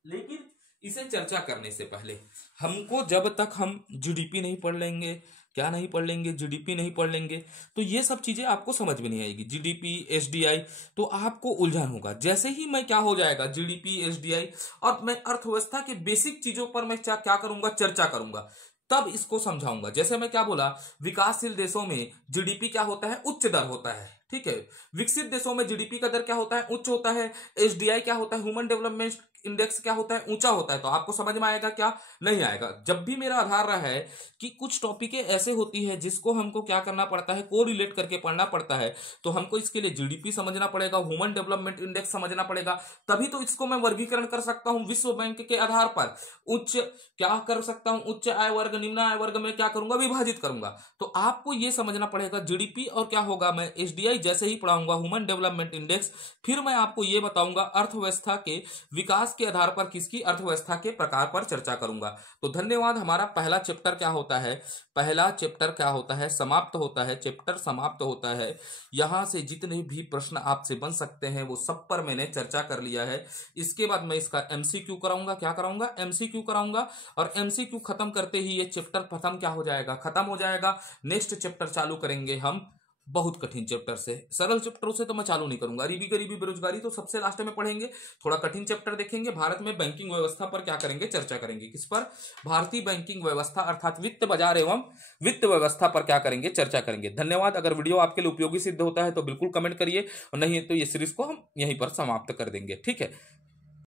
लेकिन इसे चर्चा करने से पहले हमको, जब तक हम जीडीपी नहीं पढ़ लेंगे, क्या नहीं पढ़ लेंगे, जीडीपी नहीं पढ़ लेंगे, तो ये सब चीजें आपको समझ में नहीं आएगी। जीडीपी, एसडीआई, तो आपको उलझन होगा। जैसे ही मैं क्या हो जाएगा, जीडीपी, एसडीआई और मैं अर्थव्यवस्था के बेसिक चीजों पर मैं क्या करूंगा, चर्चा करूंगा, तब इसको समझाऊंगा। जैसे मैं क्या बोला, विकासशील देशों में जीडीपी क्या होता है, उच्च दर होता है, ठीक है। विकसित देशों में जीडीपी का दर क्या होता है, उच्च होता है। एसडीआई क्या होता है, ह्यूमन डेवलपमेंट इंडेक्स क्या होता है, ऊंचा होता है। तो आपको समझ में आएगा क्या, नहीं आएगा। जब भी मेरा आधार रहा है कि कुछ टॉपिकें ऐसे होती है जिसको हमको क्या करना पड़ता है, को रिलेट करके पढ़ना पड़ता है, तो हमको इसके लिए जीडीपी समझना पड़ेगा, ह्यूमन डेवलपमेंट इंडेक्स समझना पड़ेगा, तभी तो इसको मैं वर्गीकरण कर सकता हूं विश्व बैंक के आधार पर। उच्च क्या कर सकता हूं, उच्च आय वर्ग, निम्न आय वर्ग में क्या करूंगा, विभाजित करूंगा। तो आपको यह समझना पड़ेगा जीडीपी और क्या होगा, मैं एसडीआई जैसे ही पढ़ाऊंगा, ह्यूमन डेवलपमेंट इंडेक्स, फिर मैं आपको यह बताऊंगा अर्थव्यवस्था के विकास के आधार पर किसकी, अर्थव्यवस्था के प्रकार पर चर्चा करूंगा। तो धन्यवाद। हमारा पहला चैप्टर क्या होता है, पहला चैप्टर क्या होता है, समाप्त होता है, चैप्टर समाप्त होता है। यहां से जितने भी प्रश्न आपसे बन सकते हैं वो सब पर मैंने चर्चा कर लिया है। इसके बाद मैं इसका एमसीक्यू कराऊंगा, क्या कराऊंगा, एमसीक्यू कराऊंगा, और एमसीक्यू खत्म करते ही ये चैप्टर खत्म क्या हो जाएगा, खत्म हो जाएगा। नेक्स्ट चैप्टर चालू करेंगे हम बहुत कठिन चैप्टर से। सरल चैप्टरों से तो मैं चालू नहीं करूंगा। गरीबी गरीबी बेरोजगारी तो सबसे लास्ट में पढ़ेंगे। थोड़ा कठिन चैप्टर देखेंगे। भारत में बैंकिंग व्यवस्था पर क्या करेंगे, चर्चा करेंगे। किस पर, भारतीय बैंकिंग व्यवस्था अर्थात वित्त बाजार एवं वित्त व्यवस्था पर क्या करेंगे, चर्चा करेंगे। धन्यवाद। अगर वीडियो आपके लिए उपयोगी सिद्ध होता है तो बिल्कुल कमेंट करिए, और नहीं तो ये सीरीज को हम यहीं पर समाप्त कर देंगे। ठीक है।